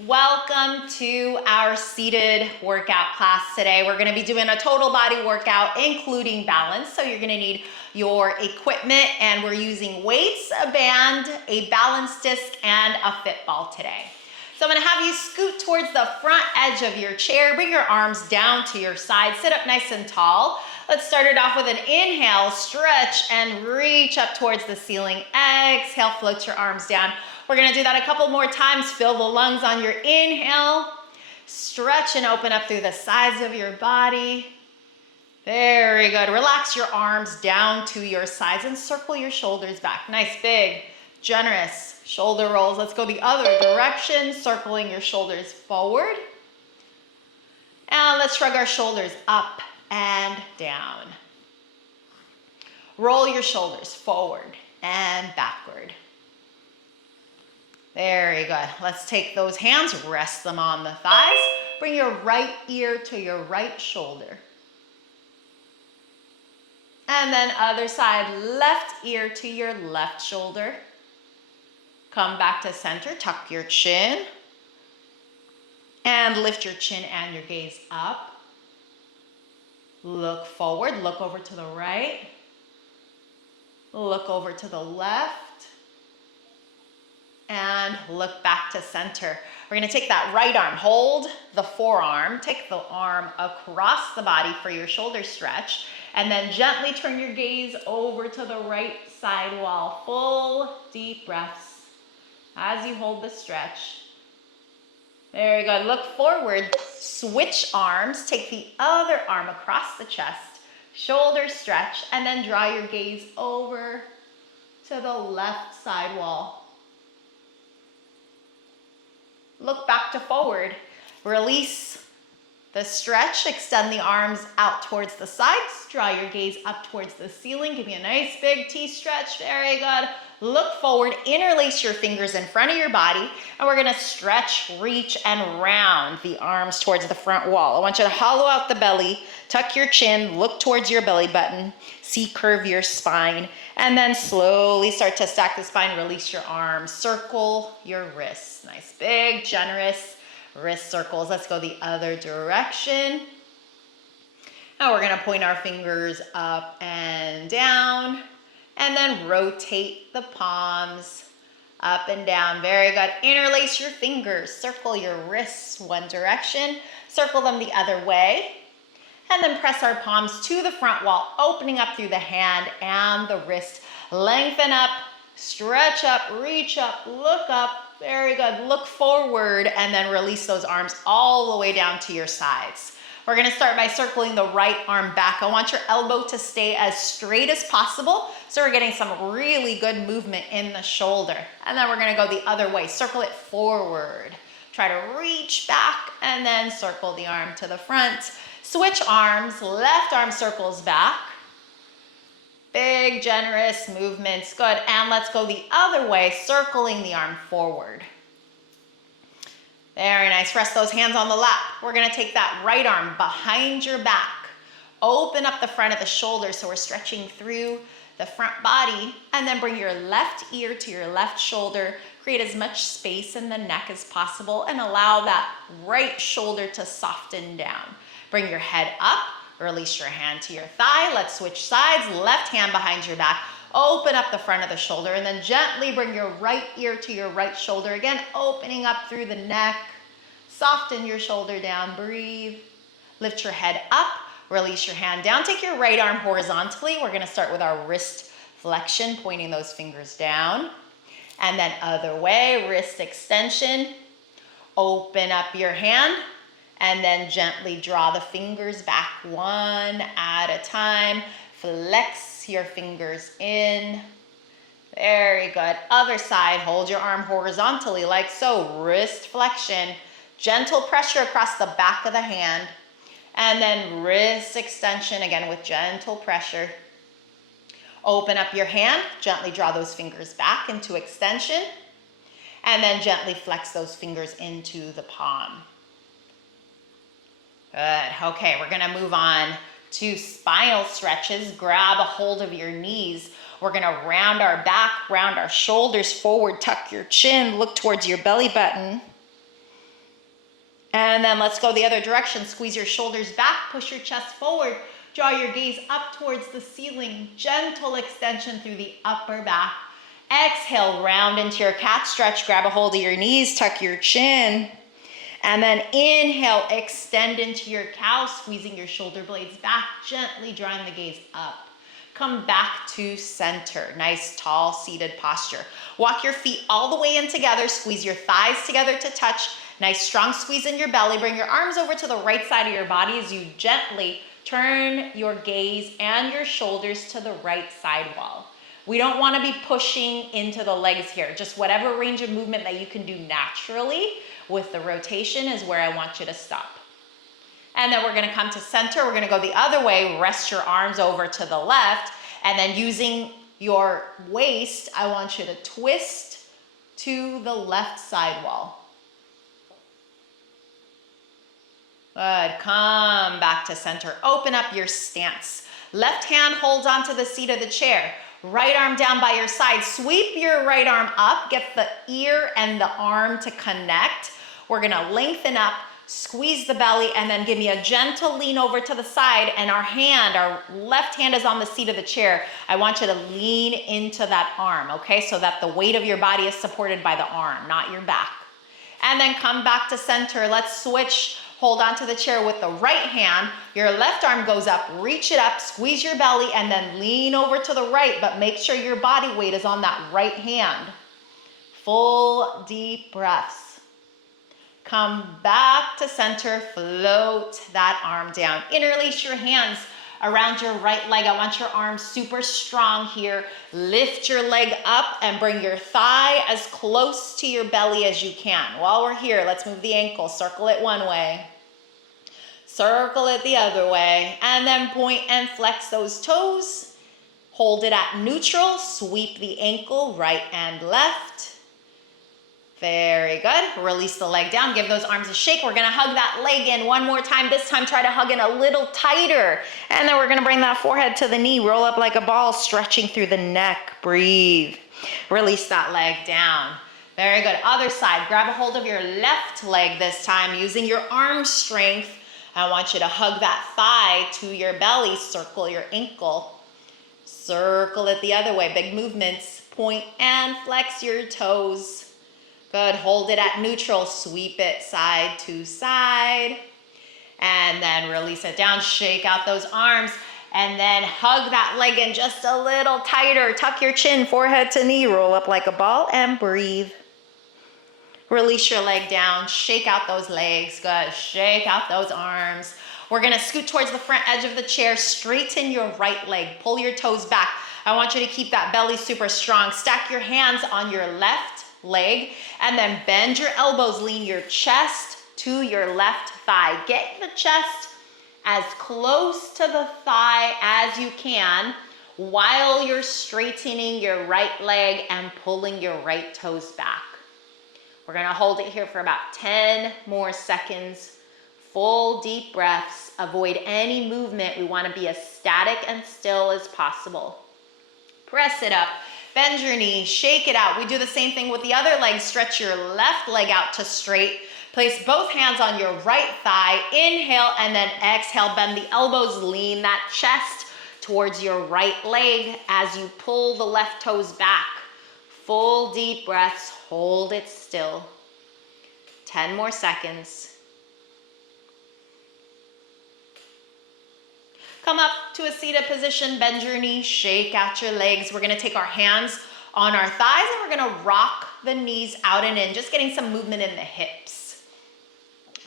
Welcome to our seated workout class today. We're going to be doing a total body workout, including balance. So you're going to need your equipment, and we're using weights, a band, a balance disc, and a fit ball today. So I'm going to have you scoot towards the front edge of your chair, bring your arms down to your side, sit up nice and tall. Let's start it off with an inhale, stretch, and reach up towards the ceiling. Exhale, float your arms down. We're gonna do that a couple more times. Fill the lungs on your inhale. Stretch and open up through the sides of your body. Very good. Relax your arms down to your sides and circle your shoulders back. Nice, big, generous shoulder rolls. Let's go the other direction, circling your shoulders forward. And let's shrug our shoulders up and down. Roll your shoulders forward and backward. Very good. Let's take those hands, rest them on the thighs. Bring your right ear to your right shoulder. And then other side, left ear to your left shoulder. Come back to center, tuck your chin. And lift your chin and your gaze up. Look forward, look over to the right. Look over to the left. And look back to center. We're gonna take that right arm, hold the forearm, take the arm across the body for your shoulder stretch, and then gently turn your gaze over to the right side wall. Full deep breaths as you hold the stretch. Very good. Look forward, switch arms, take the other arm across the chest, shoulder stretch, and then draw your gaze over to the left side wall. Look back to forward. Release the stretch. Extend the arms out towards the sides. Draw your gaze up towards the ceiling. Give me a nice big T stretch. Very good. Look forward. Interlace your fingers in front of your body. And we're going to stretch, reach, and round the arms towards the front wall. I want you to hollow out the belly. Tuck your chin. Look towards your belly button. See, curve your spine. And then slowly start to stack the spine. Release your arms. Circle your wrists. Nice, big, generous wrist circles. Let's go the other direction. Now we're going to point our fingers up and down. And then rotate the palms up and down. Very good. Interlace your fingers. Circle your wrists one direction. Circle them the other way. And then press our palms to the front wall, opening up through the hand and the wrist. Lengthen up, stretch up, reach up, look up. Very good. Look forward and then release those arms all the way down to your sides. We're going to start by circling the right arm back. I want your elbow to stay as straight as possible, so we're getting some really good movement in the shoulder. And then we're going to go the other way. Circle it forward. Try to reach back and then circle the arm to the front. Switch arms, left arm circles back. Big, generous movements, good. And let's go the other way, circling the arm forward. Very nice, rest those hands on the lap. We're gonna take that right arm behind your back. Open up the front of the shoulder so we're stretching through the front body, and then bring your left ear to your left shoulder. Create as much space in the neck as possible and allow that right shoulder to soften down. Bring your head up, release your hand to your thigh. Let's switch sides, left hand behind your back. Open up the front of the shoulder and then gently bring your right ear to your right shoulder. Again, opening up through the neck. Soften your shoulder down, breathe. Lift your head up, release your hand down. Take your right arm horizontally. We're gonna start with our wrist flexion, pointing those fingers down. And then other way, wrist extension. Open up your hand. And then gently draw the fingers back one at a time. Flex your fingers in. Very good. Other side, hold your arm horizontally like so. Wrist flexion. Gentle pressure across the back of the hand. And then wrist extension again with gentle pressure. Open up your hand. Gently draw those fingers back into extension. And then gently flex those fingers into the palm. Good. Okay, we're gonna move on to spinal stretches. Grab a hold of your knees. We're gonna round our back, round our shoulders forward, tuck your chin, look towards your belly button. And then let's go the other direction. Squeeze your shoulders back, push your chest forward, draw your gaze up towards the ceiling. Gentle extension through the upper back. Exhale, round into your cat stretch. Grab a hold of your knees, tuck your chin. And then inhale, extend into your cow, squeezing your shoulder blades back, gently drawing the gaze up. Come back to center. Nice, tall, seated posture. Walk your feet all the way in together. Squeeze your thighs together to touch. Nice, strong squeeze in your belly. Bring your arms over to the right side of your body as you gently turn your gaze and your shoulders to the right side wall. We don't want to be pushing into the legs here. Just whatever range of movement that you can do naturally with the rotation is where I want you to stop. And then we're going to come to center. We're going to go the other way. Rest your arms over to the left. And then using your waist, I want you to twist to the left side wall. Good. Come back to center. Open up your stance. Left hand holds onto the seat of the chair. Right arm down by your side. Sweep your right arm up. Get the ear and the arm to connect. We're going to lengthen up, squeeze the belly, and then give me a gentle lean over to the side. And our left hand is on the seat of the chair. I want you to lean into that arm, okay? So that the weight of your body is supported by the arm, not your back. And then come back to center. Let's switch. Hold onto the chair with the right hand. Your left arm goes up, reach it up, squeeze your belly, and then lean over to the right, but make sure your body weight is on that right hand. Full deep breaths. Come back to center, float that arm down. Interlace your hands around your right leg. I want your arms super strong here. Lift your leg up and bring your thigh as close to your belly as you can. While we're here, let's move the ankle. Circle it one way. Circle it the other way. And then point and flex those toes. Hold it at neutral. Sweep the ankle right and left. Very good. Release the leg down. Give those arms a shake. We're going to hug that leg in one more time. This time, try to hug in a little tighter. And then we're going to bring that forehead to the knee. Roll up like a ball, stretching through the neck. Breathe. Release that leg down. Very good. Other side. Grab a hold of your left leg this time using your arm strength. I want you to hug that thigh to your belly. Circle your ankle. Circle it the other way. Big movements. Point and flex your toes. Good. Hold it at neutral. Sweep it side to side. And then release it down. Shake out those arms. And then hug that leg in just a little tighter. Tuck your chin, forehead to knee. Roll up like a ball and breathe. Release your leg down. Shake out those legs. Good. Shake out those arms. We're going to scoot towards the front edge of the chair. Straighten your right leg. Pull your toes back. I want you to keep that belly super strong. Stack your hands on your left leg and then bend your elbows. Lean your chest to your left thigh. Get the chest as close to the thigh as you can while you're straightening your right leg and pulling your right toes back. We're going to hold it here for about 10 more seconds. Full deep breaths. Avoid any movement. We want to be as static and still as possible. Press it up. Bend your knee. Shake it out. We do the same thing with the other leg. Stretch your left leg out to straight. Place both hands on your right thigh. Inhale and then exhale. Bend the elbows. Lean that chest towards your right leg as you pull the left toes back. Full deep breaths. Hold it still. 10 more seconds. Come up to a seated position, bend your knees, shake out your legs. We're gonna take our hands on our thighs and we're gonna rock the knees out and in, just getting some movement in the hips.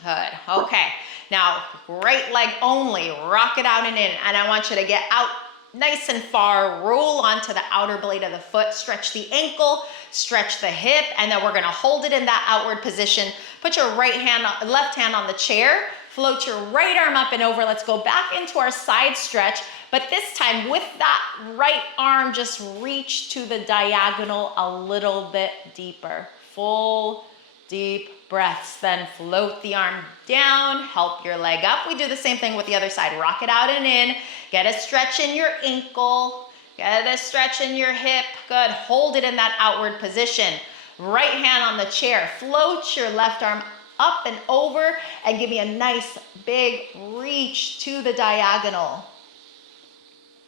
Good, okay. Now, right leg only, rock it out and in. And I want you to get out nice and far, roll onto the outer blade of the foot, stretch the ankle, stretch the hip, and then we're gonna hold it in that outward position. Put your left hand on the chair, float your right arm up and over. Let's go back into our side stretch, but this time with that right arm, just reach to the diagonal a little bit deeper. Full deep breaths, then float the arm down, help your leg up. We do the same thing with the other side. Rock it out and in. Get a stretch in your ankle. Get a stretch in your hip. Good. Hold it in that outward position. Right hand on the chair. Float your left arm up and over, and give me a nice big reach to the diagonal.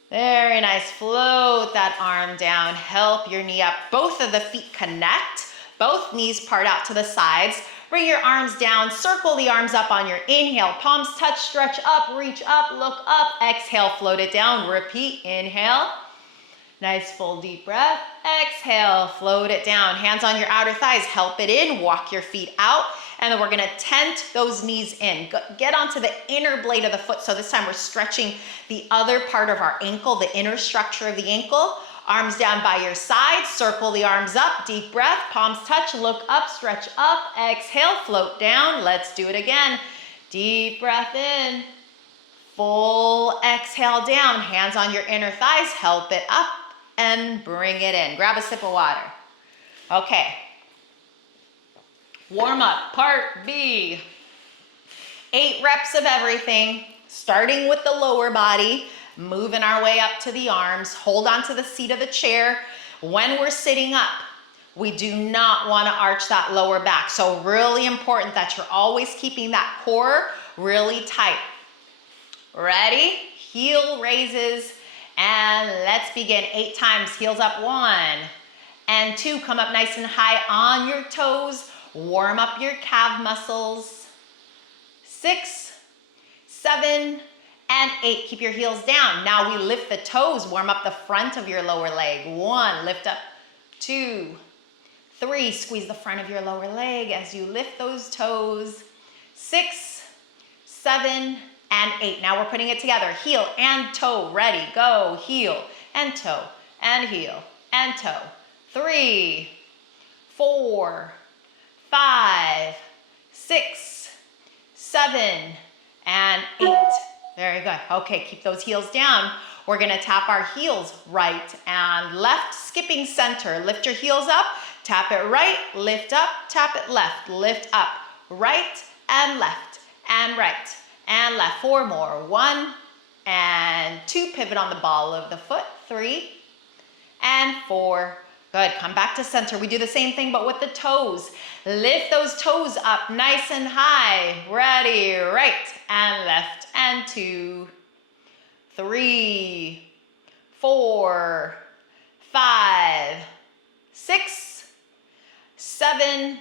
Very nice. Float that arm down. Help your knee up. Both of the feet connect. Both knees part out to the sides. Bring your arms down. Circle the arms up on your inhale. Palms touch, stretch up, reach up, look up. Exhale, float it down. Repeat. Inhale. Nice full deep breath. Exhale, float it down. Hands on your outer thighs. Help it in. Walk your feet out. And then we're gonna tent those knees in. Get onto the inner blade of the foot. So this time we're stretching the other part of our ankle, the inner structure of the ankle. Arms down by your side, circle the arms up, deep breath, palms touch, look up, stretch up, exhale, float down. Let's do it again. Deep breath in, full exhale down. Hands on your inner thighs, help it up and bring it in. Grab a sip of water. Okay. Warm up, part B. 8 reps of everything, starting with the lower body, moving our way up to the arms. Hold on to the seat of the chair. When we're sitting up, we do not want to arch that lower back. So really important that you're always keeping that core really tight. Ready? Heel raises, and let's begin. 8 times, heels up. 1 and 2, come up nice and high on your toes. Warm up your calf muscles. 6, 7, and 8. Keep your heels down. Now we lift the toes. Warm up the front of your lower leg. 1, lift up. 2, 3, squeeze the front of your lower leg as you lift those toes. 6, 7, and 8. Now we're putting it together. Heel and toe. Ready, go. Heel and toe and heel and toe. 3, 4, 5, 6, 7, and 8. Very good. Okay, keep those heels down. We're gonna tap our heels right and left, skipping center. Lift your heels up, tap it right, lift up, tap it left, lift up, right and left, and right and left. 4 more. 1 and 2, pivot on the ball of the foot. 3 and 4. Good, come back to center. We do the same thing, but with the toes. Lift those toes up nice and high. Ready, right and left, and 2, 3, 4, 5, 6, 7,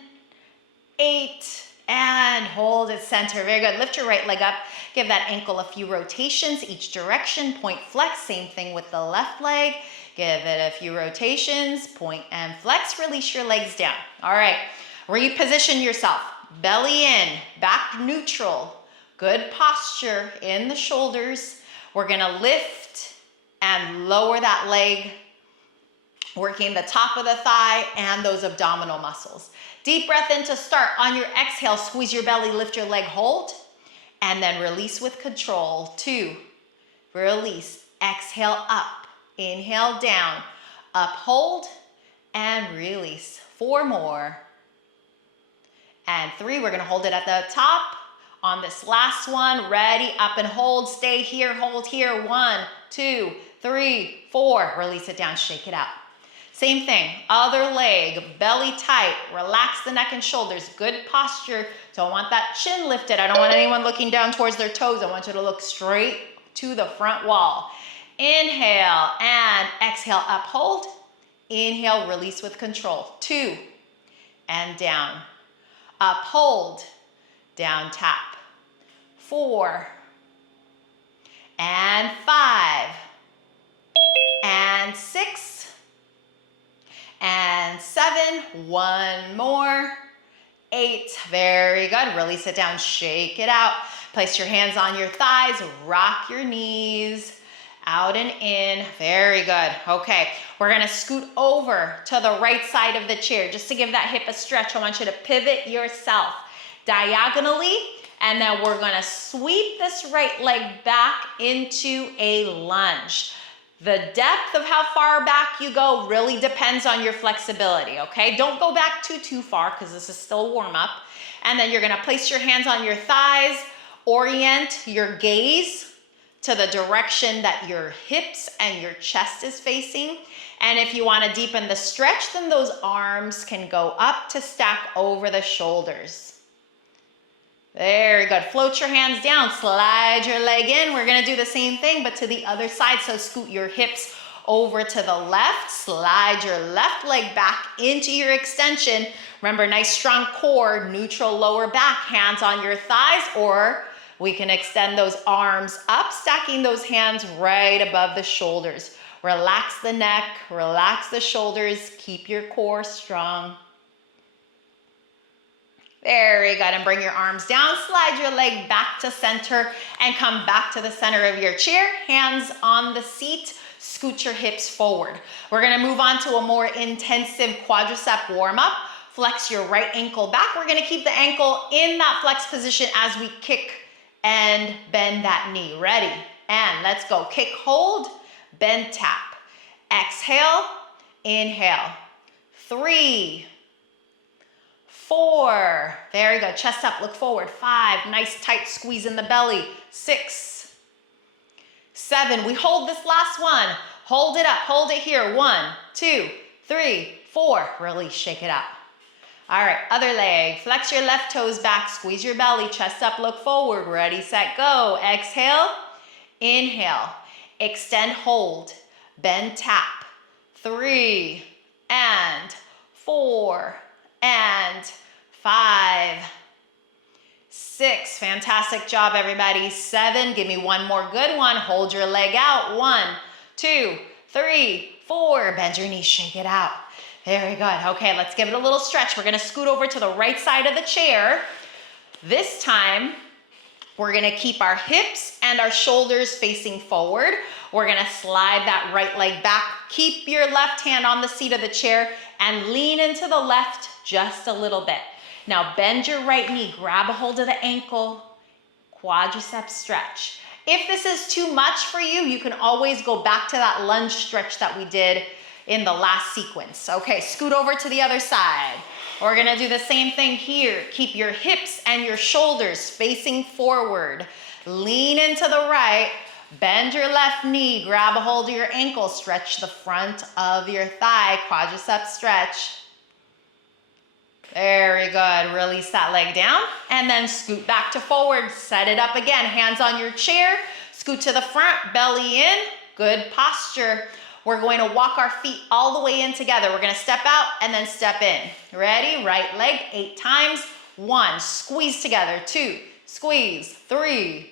8, and hold at center. Very good. Lift your right leg up. Give that ankle a few rotations each direction. Point flex. Same thing with the left leg. Give it a few rotations, point and flex, release your legs down. All right, reposition yourself. Belly in, back neutral. Good posture in the shoulders. We're gonna lift and lower that leg, working the top of the thigh and those abdominal muscles. Deep breath in to start. On your exhale, squeeze your belly, lift your leg, hold, and then release with control. 2, release, exhale up. Inhale down, up, hold, and release. 4 more. And 3, we're gonna hold it at the top. On this last one, ready, up and hold, stay here, hold here. 1, 2, 3, 4. Release it down, shake it out. Same thing, other leg, belly tight, relax the neck and shoulders, good posture. Don't want that chin lifted. I don't want anyone looking down towards their toes. I want you to look straight to the front wall. Inhale and exhale, up, hold. Inhale, release with control. 2, and down. Up, hold, down, tap. 4, and 5, and 6, and 7. 1 more. 8, very good. Release it down, shake it out. Place your hands on your thighs, rock your knees. Out and in, very good. Okay, we're gonna scoot over to the right side of the chair. Just to give that hip a stretch, I want you to pivot yourself diagonally, and then we're gonna sweep this right leg back into a lunge. The depth of how far back you go really depends on your flexibility, okay? Don't go back too far, because this is still warm up. And then you're gonna place your hands on your thighs, orient your gaze to the direction that your hips and your chest is facing. And if you want to deepen the stretch, then those arms can go up to stack over the shoulders. Very good. Float your hands down, slide your leg in. We're gonna do the same thing, but to the other side. So scoot your hips over to the left, slide your left leg back into your extension. Remember, nice strong core, neutral lower back, hands on your thighs, or we can extend those arms up, stacking those hands right above the shoulders. Relax the neck, relax the shoulders, keep your core strong. Very good, and bring your arms down, slide your leg back to center, and come back to the center of your chair, hands on the seat, scoot your hips forward. We're gonna move on to a more intensive quadricep warm-up. Flex your right ankle back. We're gonna keep the ankle in that flex position as we kick and bend that knee. Ready? And let's go. Kick, hold, bend, tap. Exhale, inhale. 3, 4, very good. Chest up, look forward. 5, nice tight squeeze in the belly. 6, 7, we hold this last one. Hold it up, hold it here. 1, 2, 3, 4, release, shake it out. All right, other leg. Flex your left toes back, squeeze your belly, chest up, look forward. Ready, set, go. Exhale, inhale. Extend, hold, bend, tap. 3, and 4, and 5, 6, fantastic job everybody. 7, give me one more good one. Hold your leg out. 1, 2, 3, 4, bend your knees, shake it out. Very good. Okay, let's give it a little stretch. We're gonna scoot over to the right side of the chair. This time, we're gonna keep our hips and our shoulders facing forward. We're gonna slide that right leg back. Keep your left hand on the seat of the chair and lean into the left just a little bit. Now bend your right knee, grab a hold of the ankle, quadricep stretch. If this is too much for you, you can always go back to that lunge stretch that we did in the last sequence. Okay, scoot over to the other side. We're gonna do the same thing here. Keep your hips and your shoulders facing forward. Lean into the right, bend your left knee, grab a hold of your ankle, stretch the front of your thigh, quadricep stretch. Very good, release that leg down, and then scoot back to forward, set it up again, hands on your chair, scoot to the front, belly in, good posture. We're going to walk our feet all the way in together. We're gonna step out and then step in. Ready? Right leg, 8 times. 1, squeeze together. 2, squeeze. 3,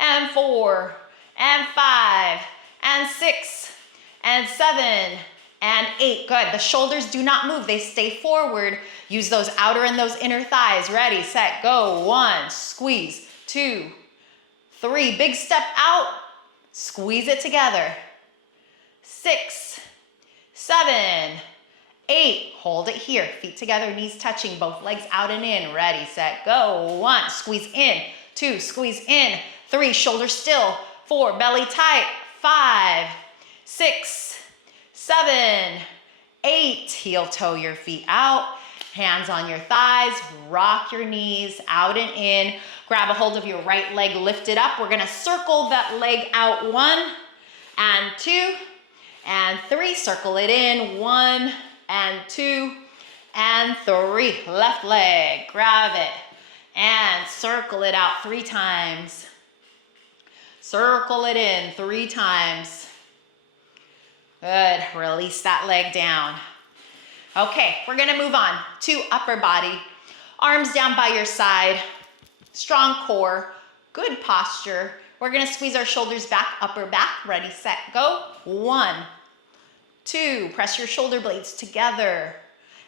and 4, and 5, and 6, and 7, and 8. Good. The shoulders do not move. They stay forward. Use those outer and those inner thighs. Ready, set, go. 1, squeeze. 2, 3, big step out. Squeeze it together. 6, 7, 8, hold it here, feet together, knees touching, both legs out and in. Ready, set, go. 1, squeeze in. 2, squeeze in. 3, shoulders still. 4, belly tight. 5, 6, 7, 8, heel toe your feet out. Hands on your thighs, rock your knees out and in. Grab a hold of your right leg, lift it up. We're gonna circle that leg out. 1, and 2, and 3, circle it in. 1, and 2, and 3. Left leg, grab it, and circle it out 3 times. Circle it in 3 times. Good, release that leg down. Okay, we're gonna move on to upper body. Arms down by your side, strong core, good posture. We're gonna squeeze our shoulders back, upper back, ready, set, go. 1, 2, press your shoulder blades together.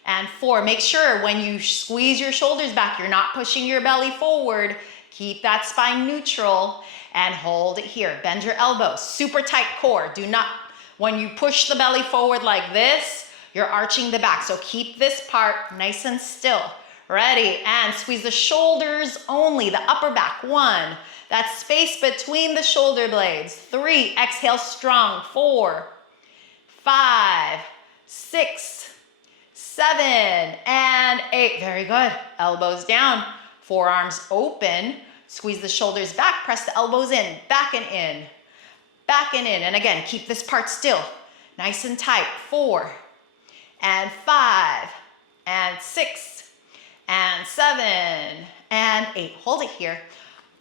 And 4, make sure when you squeeze your shoulders back, you're not pushing your belly forward. Keep that spine neutral and hold it here. Bend your elbows, super tight core. Do not, when you push the belly forward like this, you're arching the back. So keep this part nice and still. Ready, and squeeze the shoulders only, the upper back. 1, that space between the shoulder blades. 3, exhale strong. 4, 5, 6, 7, and 8. Very good. Elbows down, forearms open. Squeeze the shoulders back, press the elbows in, back and in, back and in. And again, keep this part still, nice and tight. 4, and 5, and 6, and 7, and 8. Hold it here.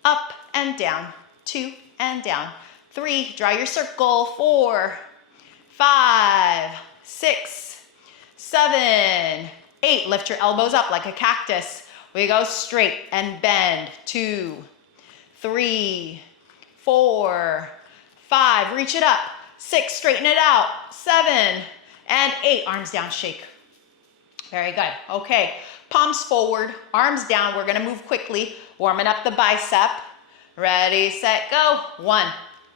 Up and down, 2 and down, 3. Draw your circle, 4, 5, 6, 7, 8. Lift your elbows up like a cactus. We go straight and bend, 2, 3, 4, 5. Reach it up, 6. Straighten it out, 7, and 8. Arms down, shake. Very good. Okay, palms forward, arms down. We're gonna move quickly, warming up the bicep. Ready, set, go. 1,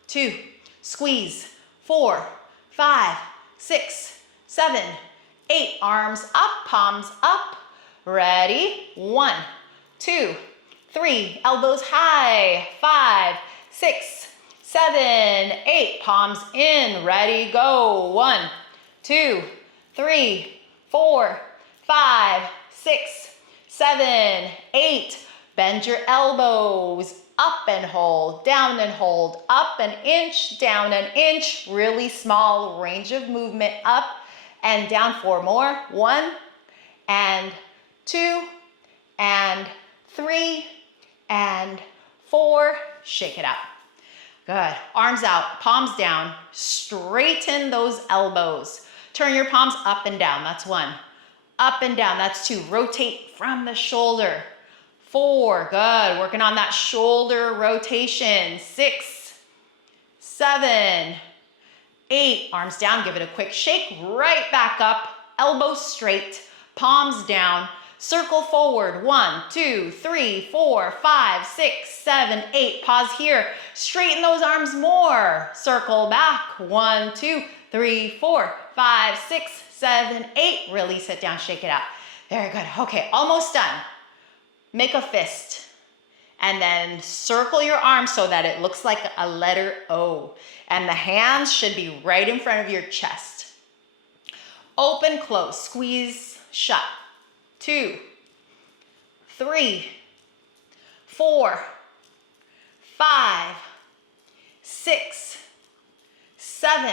2, squeeze. 4, 5, 6, 7, 8. Arms up, palms up. Ready? 1, 2, 3. Elbows high. 5, 6, 7, 8. Palms in. Ready, go. 1, 2, 3, 4, 5, 6, 7, 8. Bend your elbows. Up and hold, down and hold, up an inch, down an inch. Really small range of movement, up and down. 4 more. 1 and 2 and 3 and 4. Shake it out. Good. Arms out, palms down. Straighten those elbows. Turn your palms up and down. That's 1. Up and down. That's 2. Rotate from the shoulder. 4, good, working on that shoulder rotation. 6, 7, 8, arms down, give it a quick shake, right back up, elbows straight, palms down, circle forward. 1, 2, 3, 4, 5, 6, 7, 8, pause here, straighten those arms more, circle back. 1, 2, 3, 4, 5, 6, 7, 8, release it down, shake it out. Very good. Okay, almost done. Make a fist and then circle your arms so that it looks like a letter O. And the hands should be right in front of your chest. Open, close, squeeze, shut. 2, 3, 4, 5, 6, 7,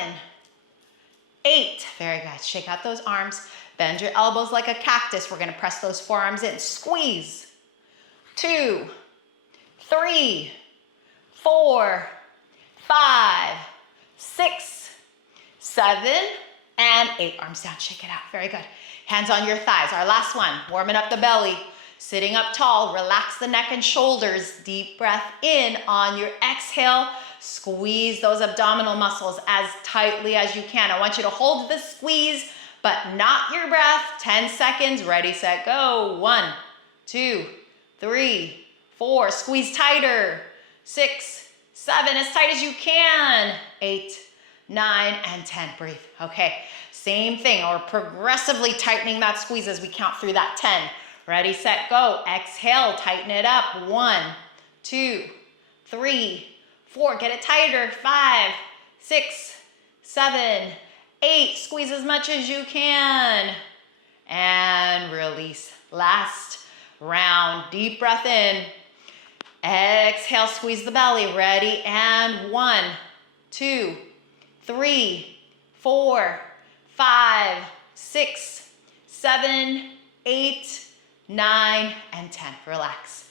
8. Very good. Shake out those arms. Bend your elbows like a cactus. We're going to press those forearms in. Squeeze. 2, 3, 4, 5, 6, 7, and 8. Arms down, shake it out. Very good. Hands on your thighs. Our last one. Warming up the belly. Sitting up tall. Relax the neck and shoulders. Deep breath in. On your exhale, squeeze those abdominal muscles as tightly as you can. I want you to hold the squeeze, but not your breath. 10 seconds. Ready, set, go. 1, 2, 3, 4, squeeze tighter. 6, 7, as tight as you can. 8, 9, and 10. Breathe. Okay, same thing. Or progressively tightening that squeeze as we count through that 10. Ready, set, go. Exhale, tighten it up. 1, 2, 3, 4. Get it tighter. 5, 6, 7, 8. Squeeze as much as you can. And release. Last round. Deep breath in. Exhale, squeeze the belly. Ready, and 1, 2, 3, 4, 5, 6, 7, 8, 9, and 10. Relax.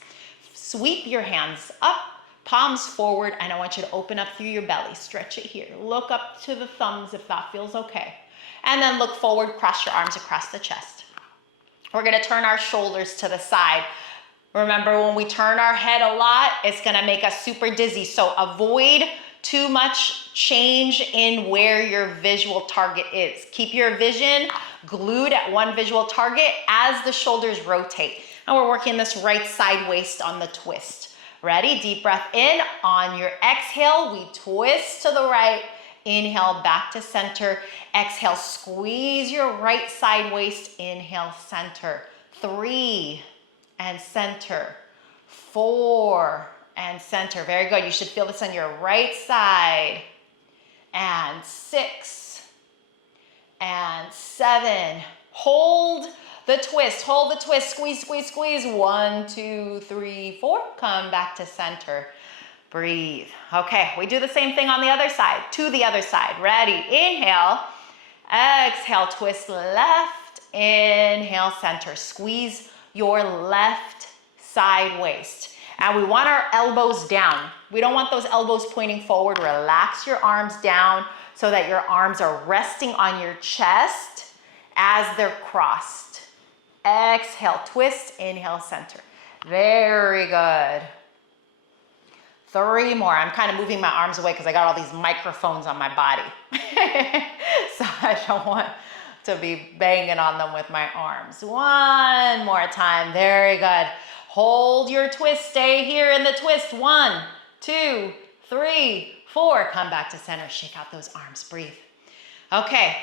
Sweep your hands up, palms forward, and I want you to open up through your belly. Stretch it here. Look up to the thumbs if that feels okay. And then look forward, cross your arms across the chest. We're gonna turn our shoulders to the side. Remember, when we turn our head a lot, it's gonna make us super dizzy. So avoid too much change in where your visual target is. Keep your vision glued at one visual target as the shoulders rotate. And we're working this right side waist on the twist. Ready? Deep breath in. On your exhale, we twist to the right. Inhale, back to center. Exhale, squeeze your right side waist. Inhale, center. 3, and center. 4, and center. Very good. You should feel this on your right side. And 6, and 7. Hold the twist. Hold the twist. Squeeze, squeeze, squeeze. 1, 2, 3, 4. Come back to center. Breathe. Okay, we do the same thing on the other side. To the other side. Ready? Inhale. Exhale, twist left. Inhale, center. Squeeze your left side waist. And we want our elbows down. We don't want those elbows pointing forward. Relax your arms down so that your arms are resting on your chest as they're crossed. Exhale, twist, inhale, center. Very good. 3 more. I'm kind of moving my arms away because I got all these microphones on my body. So I don't want to be banging on them with my arms. 1 more time. Very good. Hold your twist. Stay here in the twist. 1, 2, 3, 4. Come back to center. Shake out those arms. Breathe. Okay.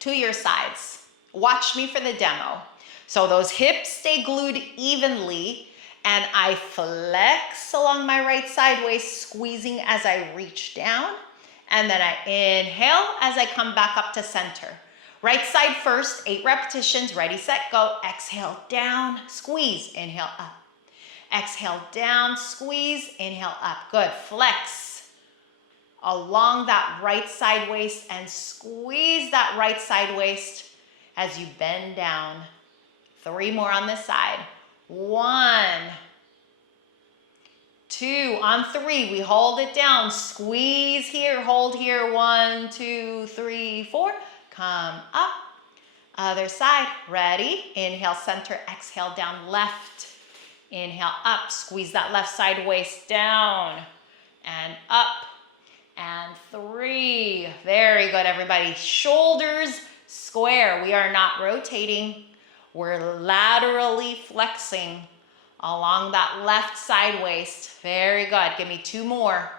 To your sides. Watch me for the demo. So those hips stay glued evenly, and I flex along my right side waist, squeezing as I reach down. And then I inhale as I come back up to center. Right side first, 8 repetitions. Ready, set, go. Exhale, down, squeeze, inhale, up. Exhale, down, squeeze, inhale, up. Good. Flex along that right side waist and squeeze that right side waist as you bend down. 3 more on this side. 1, 2, on 3, we hold it down. Squeeze here, hold here. 1, 2, 3, 4. Come up. Other side. Ready? Inhale, center. Exhale, down, left. Inhale, up. Squeeze that left side waist down and up. And 3. Very good, everybody. Shoulders square. We are not rotating. We're laterally flexing along that left side waist. Very good. Give me 2 more.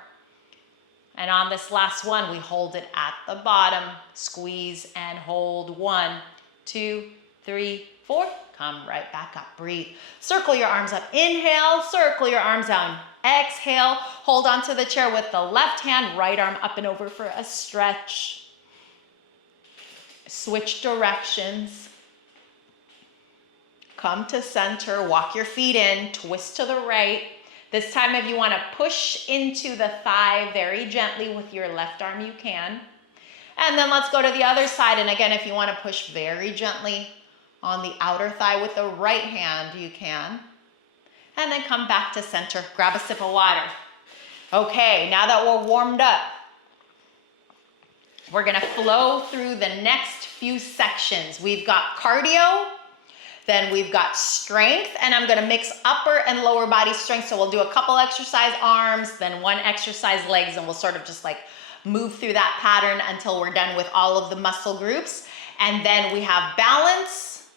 And on this last one, we hold it at the bottom. Squeeze and hold. 1, 2, 3, 4. Come right back up. Breathe. Circle your arms up. Inhale. Circle your arms down. Exhale. Hold onto the chair with the left hand. Right arm up and over for a stretch. Switch directions. Come to center. Walk your feet in. Twist to the right. This time, if you want to push into the thigh very gently with your left arm, you can. And then let's go to the other side. And again, if you want to push very gently on the outer thigh with the right hand, you can. And then come back to center. Grab a sip of water. Okay, now that we're warmed up, we're going to flow through the next few sections. We've got cardio. Then we've got strength, and I'm gonna mix upper and lower body strength. So we'll do a couple exercise arms, then 1 exercise legs, and we'll sort of just like move through that pattern until we're done with all of the muscle groups. And then we have balance,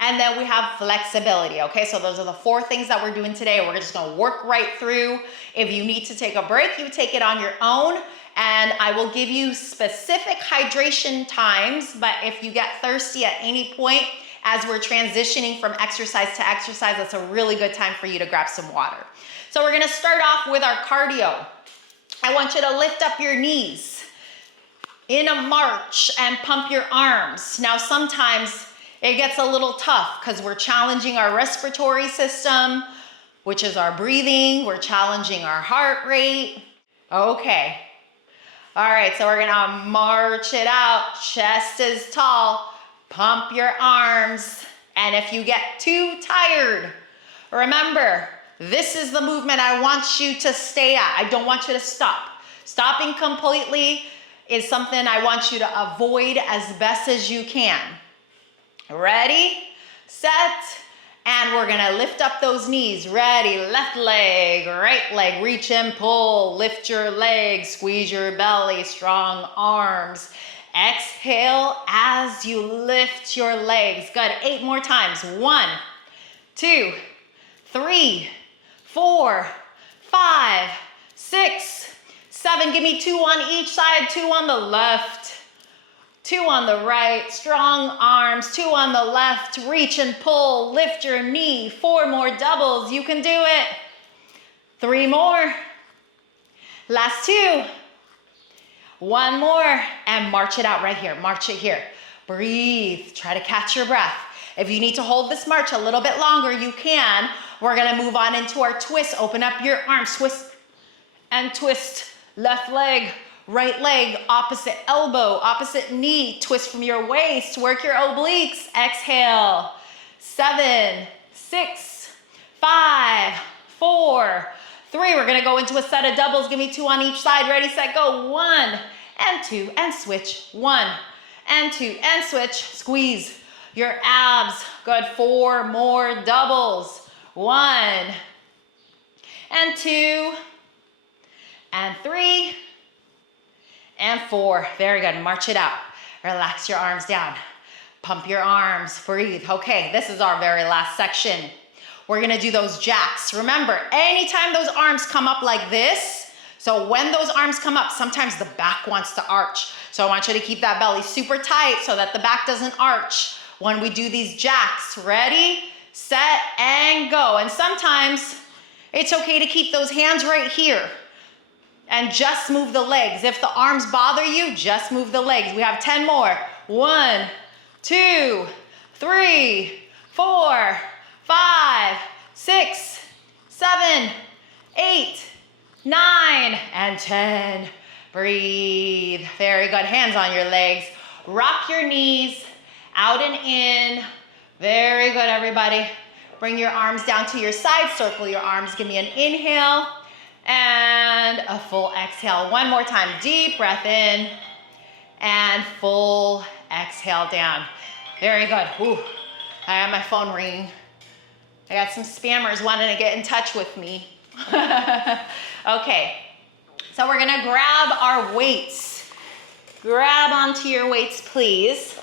and then we have flexibility, okay? So those are the 4 things that we're doing today. We're just gonna work right through. If you need to take a break, you take it on your own, and I will give you specific hydration times, but if you get thirsty at any point, as we're transitioning from exercise to exercise, that's a really good time for you to grab some water. So we're gonna start off with our cardio. I want you to lift up your knees in a march and pump your arms. Now, sometimes it gets a little tough because we're challenging our respiratory system, which is our breathing. We're challenging our heart rate. Okay. All right, so we're gonna march it out. Chest is tall. Pump your arms, and if you get too tired, remember, this is the movement I want you to stay at. I don't want you to stop. Stopping completely is something I want you to avoid as best as you can. Ready, set, and we're gonna lift up those knees. Ready, left leg, right leg, reach and pull, lift your legs, squeeze your belly, strong arms. Exhale as you lift your legs. Good. 8 more times. 1, 2, 3, 4, 5, 6, 7. Give me 2 on each side. 2 on the left. 2 on the right. Strong arms. 2 on the left. Reach and pull. Lift your knee. 4 more doubles. You can do it. 3 more. Last 2. 1 more, and march it out right here. March it here. Breathe. Try to catch your breath. If you need to hold this march a little bit longer, you can. We're gonna move on into our twist. Open up your arms, twist and twist. Left leg, right leg, opposite elbow, opposite knee. Twist from your waist. Work your obliques. Exhale. 7, 6, 5, 4, 3. We're gonna go into a set of doubles. Give me 2 on each side. Ready, set, go. 1 and 2 and switch. 1 and 2 and switch. Squeeze your abs. Good. 4 more doubles. 1 and 2 and 3 and 4. Very good. March it out. Relax your arms down. Pump your arms. Breathe. Okay, this is our very last section. We're gonna do those jacks. Remember, anytime those arms come up like this, so when those arms come up, sometimes the back wants to arch. So I want you to keep that belly super tight so that the back doesn't arch when we do these jacks. Ready, set, and go. And sometimes it's okay to keep those hands right here and just move the legs. If the arms bother you, just move the legs. We have 10 more. 1, 2, 3, 4, 5, 6, 7, 8, 9, and 10. Breathe. Very good. Hands on your legs. Rock your knees out and in. Very good, everybody. Bring your arms down to your side. Circle your arms. Give me an inhale and a full exhale. One more time. Deep breath in and full exhale down. Very good. Ooh, I have my phone ringing. I got some spammers wanting to get in touch with me. Okay, so we're gonna grab our weights. Grab onto your weights, please.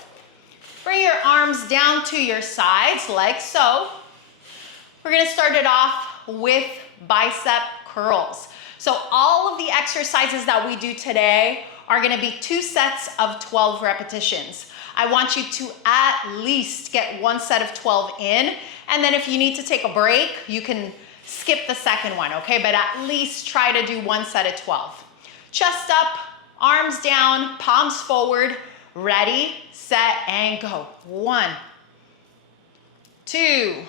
Bring your arms down to your sides like so. We're gonna start it off with bicep curls. So all of the exercises that we do today are gonna be 2 sets of 12 repetitions. I want you to at least get 1 set of 12 in, and then if you need to take a break, you can skip the second one, okay? But at least try to do 1 set of 12. Chest up, arms down, palms forward, ready, set, and go. 1, 2,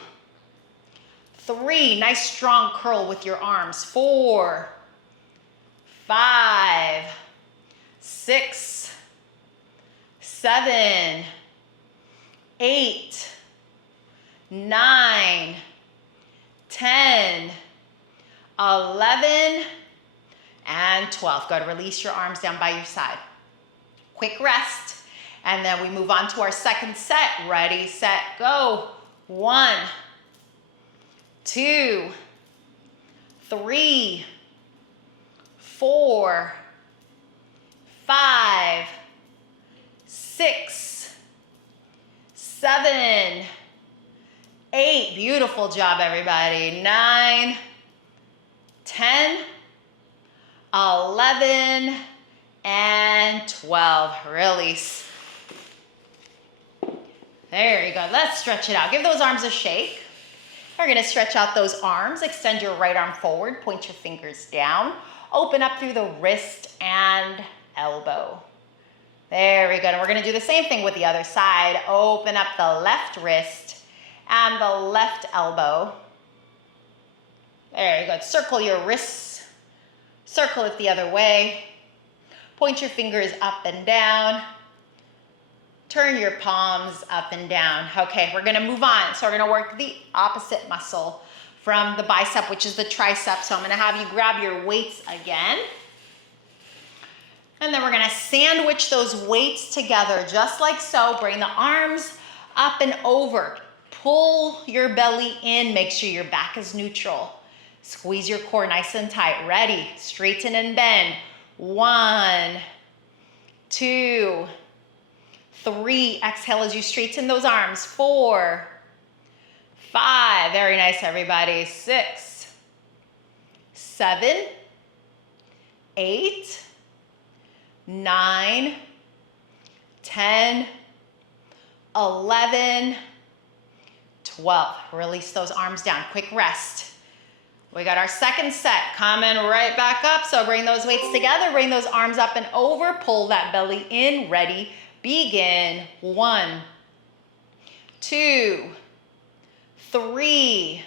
3, nice strong curl with your arms. 4, 5, 6, 7, 8, 9, 10, 11, and 12. Good. Release your arms down by your side. Quick rest. And then we move on to our second set. Ready, set, go. 1, 2, 3, 4, 5, 6, 7, 8. Beautiful job, everybody. 9, 10, 11, and 12. Release. Very good. Let's stretch it out. Give those arms a shake. We're going to stretch out those arms. Extend your right arm forward. Point your fingers down. Open up through the wrist and elbow. Very good. And we're going to do the same thing with the other side. Open up the left wrist and the left elbow. Very good. Circle your wrists. Circle it the other way. Point your fingers up and down. Turn your palms up and down. Okay, we're gonna move on. So we're gonna work the opposite muscle from the bicep, which is the tricep. So I'm gonna have you grab your weights again. And then we're gonna sandwich those weights together, just like so. Bring the arms up and over. Pull your belly in. Make sure your back is neutral. Squeeze your core nice and tight. Ready, straighten and bend. 1, 2, 3, exhale as you straighten those arms. 4, 5, very nice, everybody. 6, 7, 8, 9, 10, 11, 12. Release those arms down. Quick rest. We got our second set coming right back up. So bring those weights together, bring those arms up and over, pull that belly in. Ready, begin. 1, 2, 3,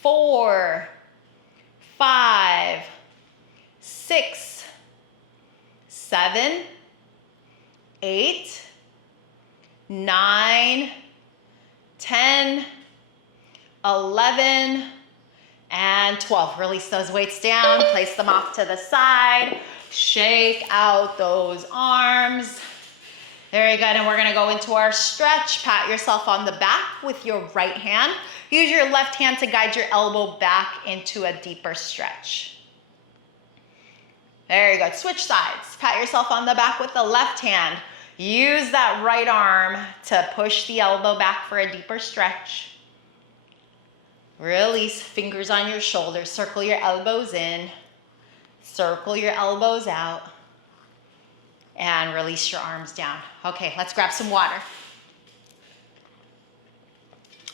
4, 5, 6, 7, 8, 9, 10, 11, and 12. Release those weights down, place them off to the side. Shake out those arms. Very good, and we're gonna go into our stretch. Pat yourself on the back with your right hand. Use your left hand to guide your elbow back into a deeper stretch. Very good, switch sides. Pat yourself on the back with the left hand. Use that right arm to push the elbow back for a deeper stretch. Release, fingers on your shoulders. Circle your elbows in. Circle your elbows out. And release your arms down. Okay, let's grab some water.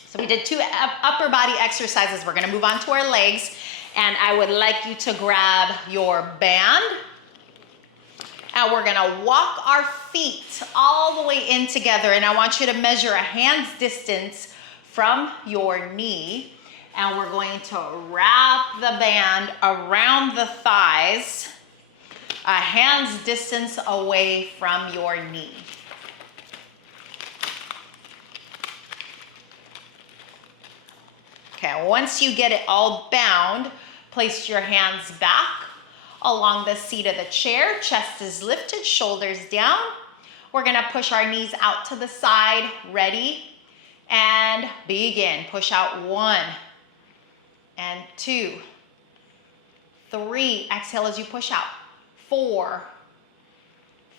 So we did 2 upper body exercises. We're gonna move on to our legs. And I would like you to grab your band. And we're gonna walk our feet all the way in together. And I want you to measure a hand's distance from your knee. And we're going to wrap the band around the thighs, a hand's distance away from your knee. Okay, once you get it all bound, place your hands back along the seat of the chair. Chest is lifted, shoulders down. We're gonna push our knees out to the side. Ready? And begin. Push out 1 and 2, 3. Exhale as you push out. 4,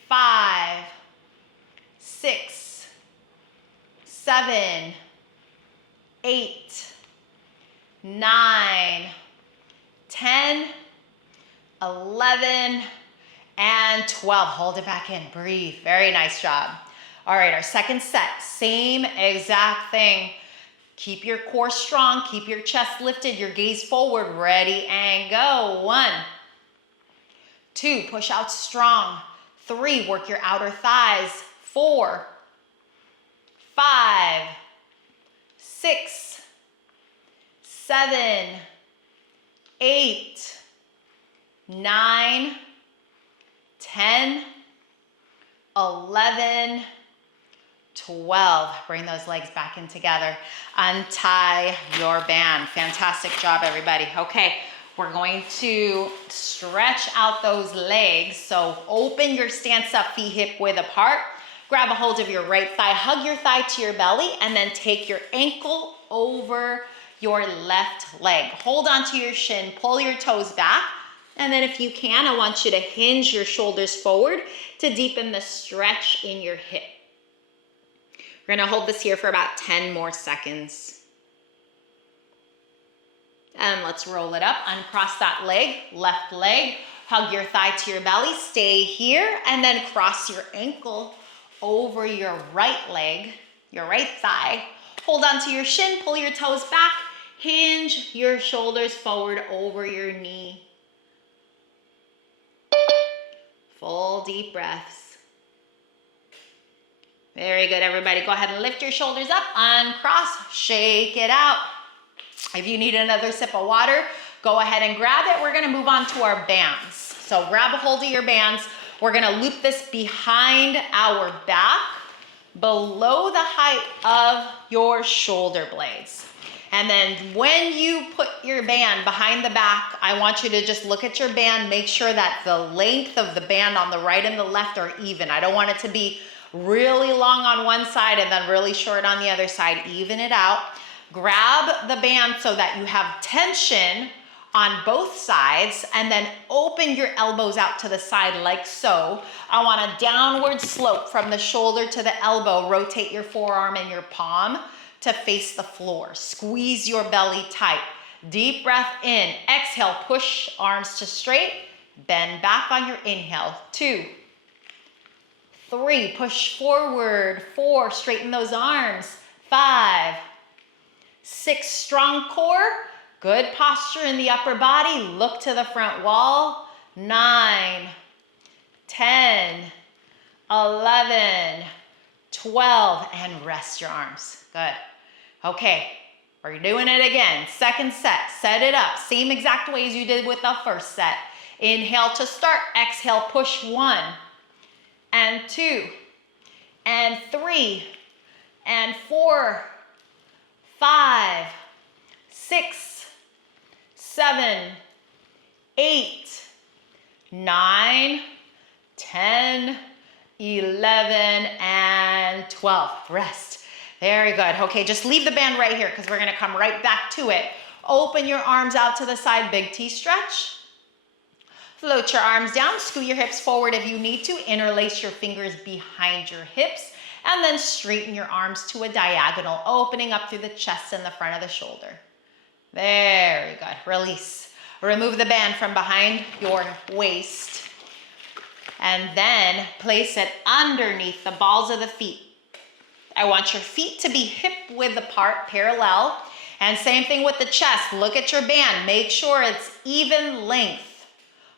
5, 6, 7, 8, 9, 10, 11, and 12. Hold it back in, breathe. Very nice job. All right, our second set, same exact thing. Keep your core strong, keep your chest lifted, your gaze forward. Ready and go. 1, 2, push out strong. 3, work your outer thighs. 4, 5, 6, 7, 8, 9, 10, 11, 12. Bring those legs back in together. Untie your band. Fantastic job, everybody. Okay, we're going to stretch out those legs. So open your stance up, feet hip width apart. Grab a hold of your right thigh, hug your thigh to your belly, and then take your ankle over your left leg. Hold onto your shin, pull your toes back, and then if you can, I want you to hinge your shoulders forward to deepen the stretch in your hip. We're gonna hold this here for about 10 more seconds. And let's roll it up, uncross that leg, left leg, hug your thigh to your belly, stay here, and then cross your ankle over your right leg, your right thigh. Hold onto your shin, pull your toes back, hinge your shoulders forward over your knee. Full deep breaths. Very good, everybody. Go ahead and lift your shoulders up, uncross, shake it out. If you need another sip of water, go ahead and grab it. We're gonna move on to our bands. So grab a hold of your bands. We're gonna loop this behind our back, below the height of your shoulder blades. And then when you put your band behind the back, I want you to just look at your band, make sure that the length of the band on the right and the left are even. I don't want it to be really long on one side and then really short on the other side. Even it out. Grab the band so that you have tension on both sides, and then open your elbows out to the side like so. I want a downward slope from the shoulder to the elbow. Rotate your forearm and your palm to face the floor. Squeeze your belly tight. Deep breath in. Exhale, push arms to straight. Bend back on your inhale. 2, 3, push forward. 4, straighten those arms. 5, 6, strong core. Good posture in the upper body. Look to the front wall. 9, 10, 11, 12, and rest your arms. Good. Okay, we're doing it again. Second set, set it up. Same exact way as you did with the first set. Inhale to start, exhale, push 1, and 2, and 3, and 4, 5, 6, 7, 8, 9, 10, 11, and 12. Rest. Very good. Okay, just leave the band right here because we're going to come right back to it. Open your arms out to the side, big T stretch. Float your arms down, scoot your hips forward if you need to, interlace your fingers behind your hips, and then straighten your arms to a diagonal, opening up through the chest and the front of the shoulder. Very good. Release. Remove the band from behind your waist, and then place it underneath the balls of the feet. I want your feet to be hip-width apart, parallel, and same thing with the chest. Look at your band. Make sure it's even length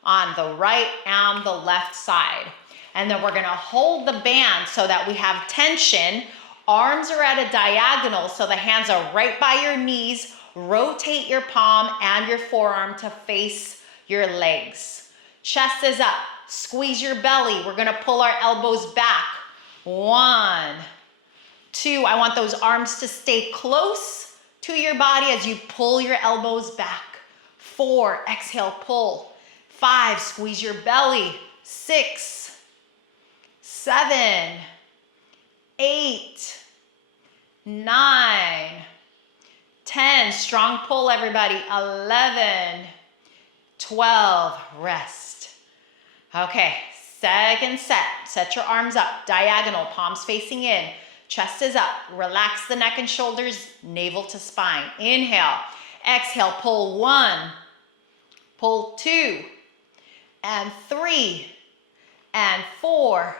on the right and the left side. And then we're gonna hold the band so that we have tension. Arms are at a diagonal, so the hands are right by your knees. Rotate your palm and your forearm to face your legs. Chest is up. Squeeze your belly. We're gonna pull our elbows back. 1, 2. I want those arms to stay close to your body as you pull your elbows back. 4, exhale, pull. 5, squeeze your belly. 6, 7, 8, 9, 10, strong pull everybody. 11, 12, rest. Okay, second set. Set your arms up, diagonal, palms facing in. Chest is up. Relax the neck and shoulders, navel to spine. Inhale, exhale, pull 1, pull 2, and 3, and 4,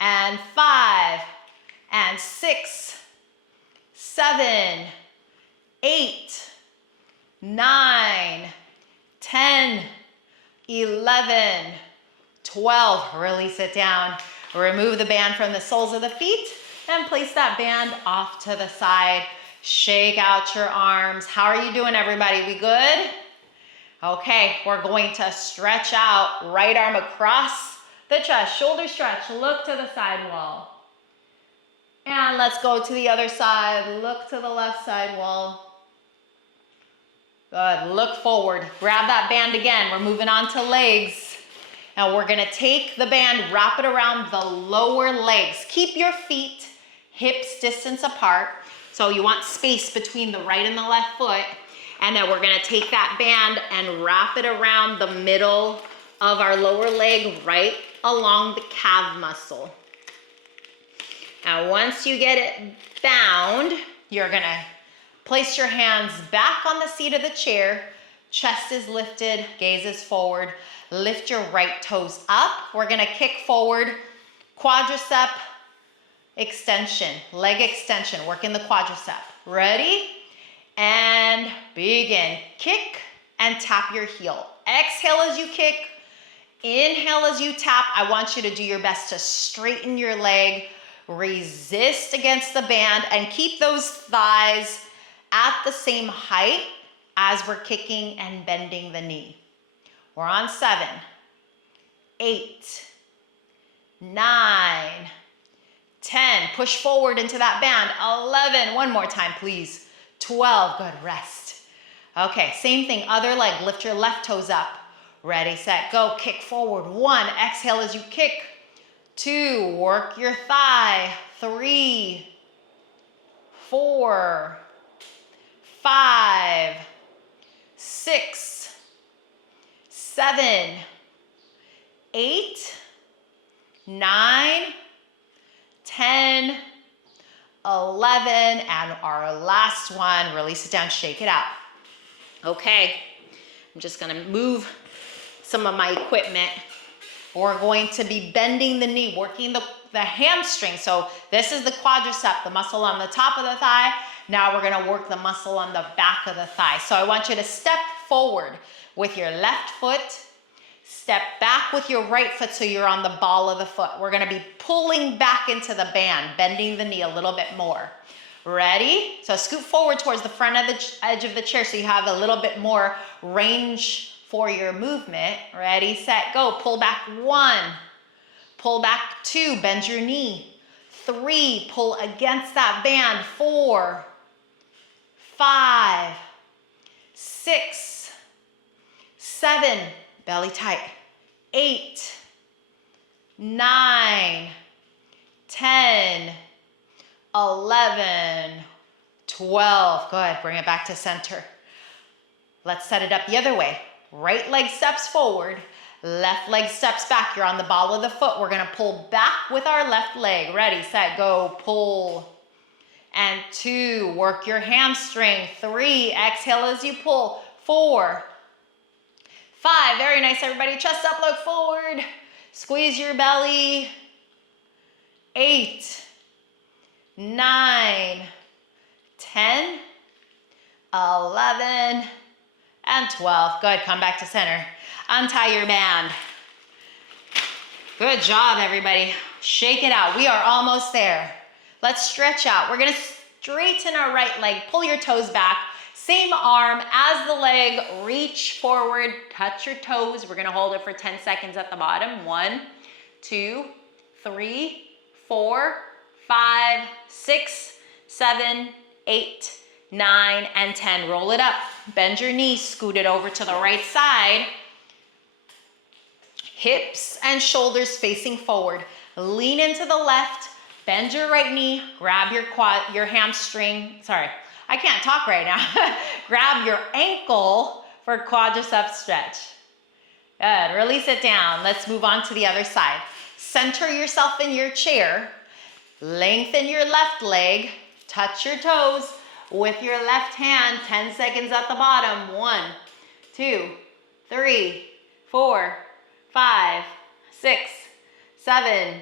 and 5, and 6, 7, 8, 9, 10, 11, 12. Release it down. Remove the band from the soles of the feet and place that band off to the side. Shake out your arms. How are you doing, everybody? We good? Okay, we're going to stretch out. Right arm across the chest. Shoulder stretch. Look to the side wall. And let's go to the other side. Look to the left side wall. Good. Look forward. Grab that band again. We're moving on to legs. Now we're going to take the band, wrap it around the lower legs. Keep your feet hips distance apart. So you want space between the right and the left foot. And then we're going to take that band and wrap it around the middle of our lower leg, right along the calf muscle. Now once you get it bound, you're going to place your hands back on the seat of the chair. Chest is lifted, gaze is forward. Lift your right toes up. We're going to kick forward, quadricep extension, leg extension, working the quadricep. Ready? And begin. Kick and tap your heel. Exhale as you kick. Inhale as you tap. I want you to do your best to straighten your leg. Resist against the band and keep those thighs at the same height as we're kicking and bending the knee. We're on 7, 8, 9, 10. Push forward into that band. 11. One more time, please. 12. Good. Rest. Okay, same thing. Other leg. Lift your left toes up. Ready, set, go. Kick forward. 1. Exhale as you kick. 2. Work your thigh. 3, 4, 5, 6, 7, 8, 9, 10, 11, and our last one, release it down, shake it out. Okay, I'm just gonna move some of my equipment. We're going to be bending the knee, working the hamstring. So this is the quadricep, the muscle on the top of the thigh. Now we're gonna work the muscle on the back of the thigh. So I want you to step forward with your left foot, step back with your right foot so you're on the ball of the foot. We're gonna be pulling back into the band, bending the knee a little bit more. Ready? So scoot forward towards the front of the edge of the chair so you have a little bit more range for your movement. Ready, set, go. Pull back 1, pull back 2, bend your knee. 3, pull against that band. 4, 5, 6, 7, belly tight, 8, 9, 10, 11, 12. Good, bring it back to center. Let's set it up the other way. Right leg steps forward, left leg steps back. You're on the ball of the foot. We're gonna pull back with our left leg. Ready, set, go, pull. And 2, work your hamstring. 3, exhale as you pull. 4, 5, very nice everybody. Chest up, look forward. Squeeze your belly. 8, 9, 10, 11, and 12. Good, come back to center. Untie your band. Good job, everybody. Shake it out. We are almost there. Let's stretch out. We're gonna straighten our right leg. Pull your toes back. Same arm as the leg. Reach forward, touch your toes. We're gonna hold it for 10 seconds at the bottom. 1, 2, 3, 4, 5, 6, 7, 8, 9, and 10. Roll it up. Bend your knees, scoot it over to the right side. Hips and shoulders facing forward. Lean into the left. Bend your right knee, grab your hamstring. Sorry, I can't talk right now. Grab your ankle for quadricep stretch. Good, release it down. Let's move on to the other side. Center yourself in your chair. Lengthen your left leg. Touch your toes with your left hand. 10 seconds at the bottom. 1, 2, 3, 4, 5, 6, 7,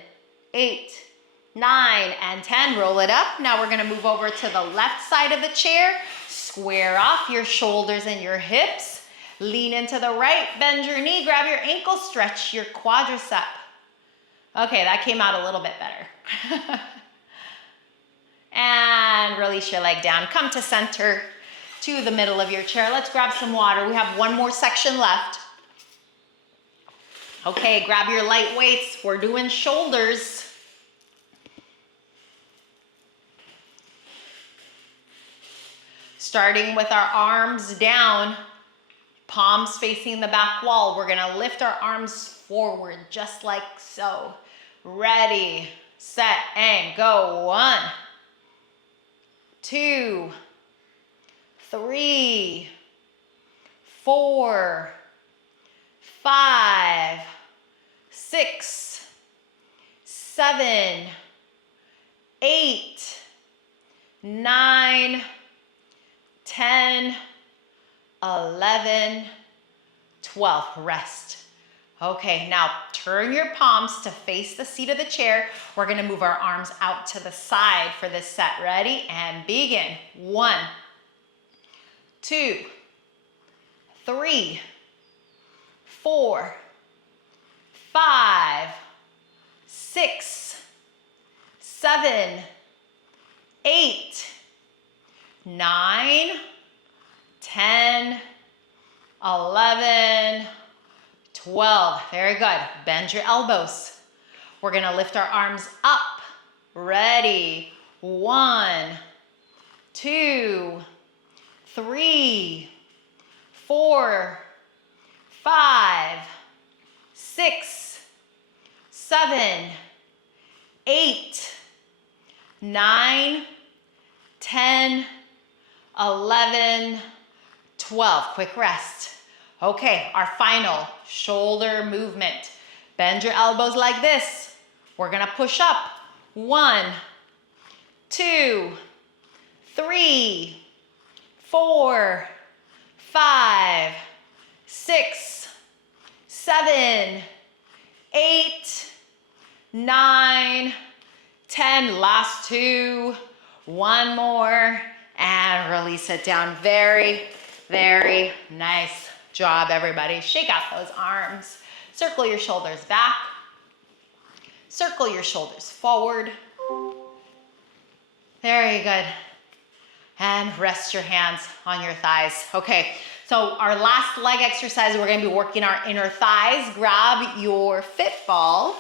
8, 9, and 10. Roll it up. Now we're gonna move over to the left side of the chair. Square off your shoulders and your hips. Lean into the right, bend your knee, grab your ankle, stretch your quadricep. Okay, that came out a little bit better. And release your leg down. Come to center, to the middle of your chair. Let's grab some water. We have one more section left. Okay, grab your light weights. We're doing shoulders. Starting with our arms down, palms facing the back wall. We're gonna lift our arms forward just like so. Ready, set, and go. 1, 2, 3, 4, 5, 6, 7, 8, 9, 10, 11, 12. Rest. Okay, now turn your palms to face the seat of the chair. We're gonna move our arms out to the side for this set. Ready? And begin. 1, 2, 3, 4, 5, 6, 7, 8, 9, 10, 11, 12. Very good. Bend your elbows. We're gonna lift our arms up. Ready? 1, 2, 3, 4, 5, 6, 7, 8, 9, 10, 11, 12. Quick rest. Okay, our final shoulder movement. Bend your elbows like this. We're gonna push up. 1, 2, 3, 4, 5, 6, 7, 8, 9, 10. Last 2. 1 more. And release it down. Very, very nice job, everybody. Shake out those arms. Circle your shoulders back. Circle your shoulders forward. Very good. And rest your hands on your thighs. Okay, so our last leg exercise, we're gonna be working our inner thighs. Grab your fit ball.